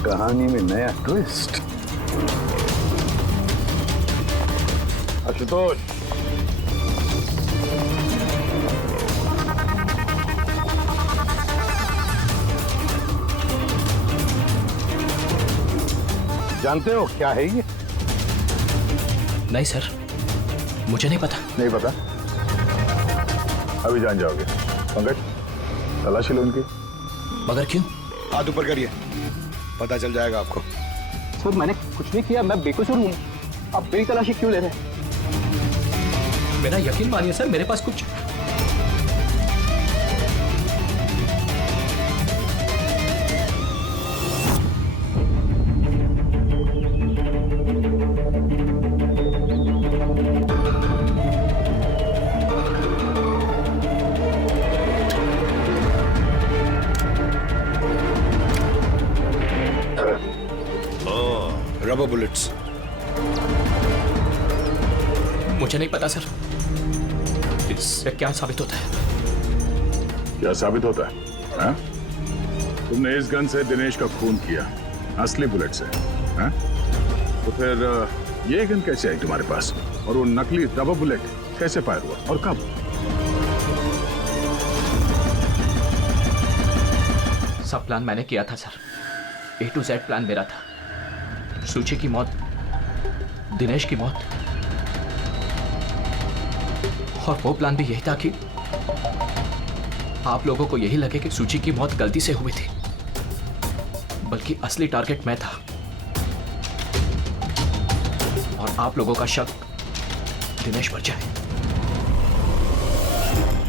कहानी में नया ट्विस्ट। आशुतोष, जानते हो क्या है ये? नहीं सर, मुझे नहीं पता। नहीं पता? अभी जान जाओगे। पंकज, तलाशी लो उनकी। मगर क्यों? हाथ ऊपर करिए, पता चल जाएगा आपको। सर मैंने कुछ नहीं किया, मैं बेकसूर हूँ। आप मेरी तलाशी क्यों ले रहे हैं? मेरा यकीन मानिए सर, मेरे पास कुछ रबर बुलेट्स। मुझे नहीं पता सर, इससे क्या साबित होता है? क्या साबित होता है? हाँ? तुमने इस गन से दिनेश का खून किया, असली बुलेट से। हाँ? तो फिर ये गन कैसे आई तुम्हारे पास? और वो नकली रबर बुलेट कैसे फायर हुआ और कब? सब प्लान मैंने किया था sir, A to Z plan मेरा था। सूची की मौत, दिनेश की मौत, और वो प्लान भी यही था कि आप लोगों को यही लगे कि सूची की मौत गलती से हुई थी, बल्कि असली टारगेट मैं था, और आप लोगों का शक दिनेश पर जाए।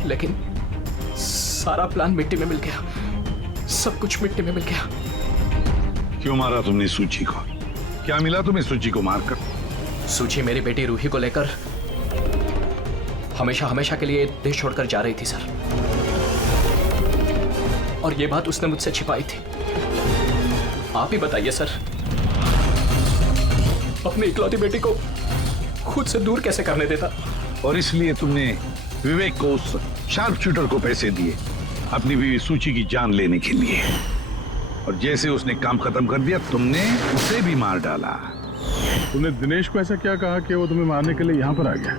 लेकिन सारा प्लान मिट्टी में मिल गया, सब कुछ मिट्टी में मिल गया। क्यों मारा तुमने सूची को? क्या मिला तुम्हें सूची को मारकर? सूची मेरी बेटी रूही को लेकर हमेशा हमेशा के लिए देश छोड़कर जा रही थी सर, और ये बात उसने मुझसे छिपाई थी। आप ही बताइए सर, अपनी इकलौती बेटी को खुद से दूर कैसे करने देता? और इसलिए तुमने विवेक को, उस शार्प शूटर को पैसे दिए अपनी बीवी सूची की जान लेने के लिए, और जैसे उसने काम खत्म कर दिया तुमने उसे भी मार डाला। तुमने दिनेश को ऐसा क्या कहा कि वो तुम्हें मारने के लिए यहाँ पर आ गया?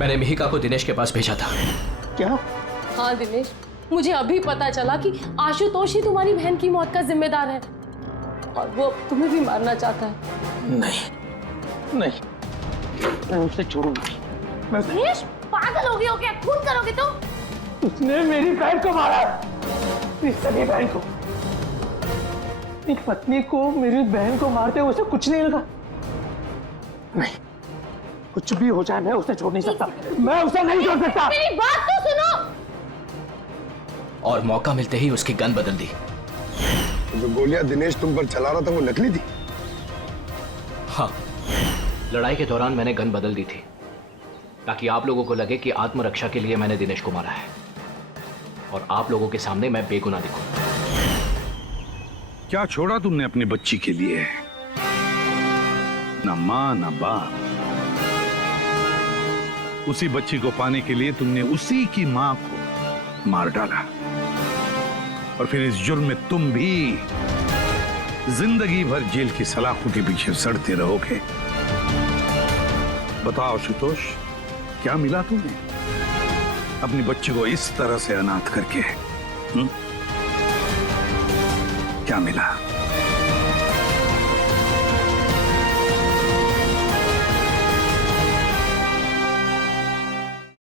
मैंने मिहिका को दिनेश के पास भेजा था। क्या? हाँ दिनेश, मुझे अभी पता चला कि आशुतोष ही तुम्हारी बहन की मौत का जिम्मेदार है, और वो तुम्हें भी मारना चाहता है। नहीं नहीं, मैं उसे छोड़ूंगा। दिनेश, पागल हो गए हो क्या? खून करोगे तो? उसने मेरी बहन को मारा, मेरी सगी बहन को। एक पत्नी को मेरी बहन को मारते हुए उसे कुछ नहीं लगा। नहीं, कुछ भी हो जाए मैं उसे छोड़ नहीं सकता, मैं उसे नहीं छोड़ सकता। मेरी बात तो सुनो। और मौका मिलते ही उसकी गन बदल दी। जो गोलियां दिनेश तुम पर चला रहा था वो नकली थी? हाँ, लड़ाई के दौरान मैंने गन बदल दी थी, ताकि आप लोगों को लगे कि आत्मरक्षा के लिए मैंने दिनेश को मारा है, और आप लोगों के सामने मैं बेगुनाह दिखूं। क्या छोड़ा तुमने अपनी बच्ची के लिए? ना मां ना बाप। उसी बच्ची को पाने के लिए तुमने उसी की मां को मार डाला, और फिर इस जुर्म में तुम भी जिंदगी भर जेल की सलाखों के पीछे सड़ते रहोगे। बताओ आशुतोष, क्या मिला तुम्हें अपनी बच्ची को इस तरह से अनाथ करके? क्या मिला?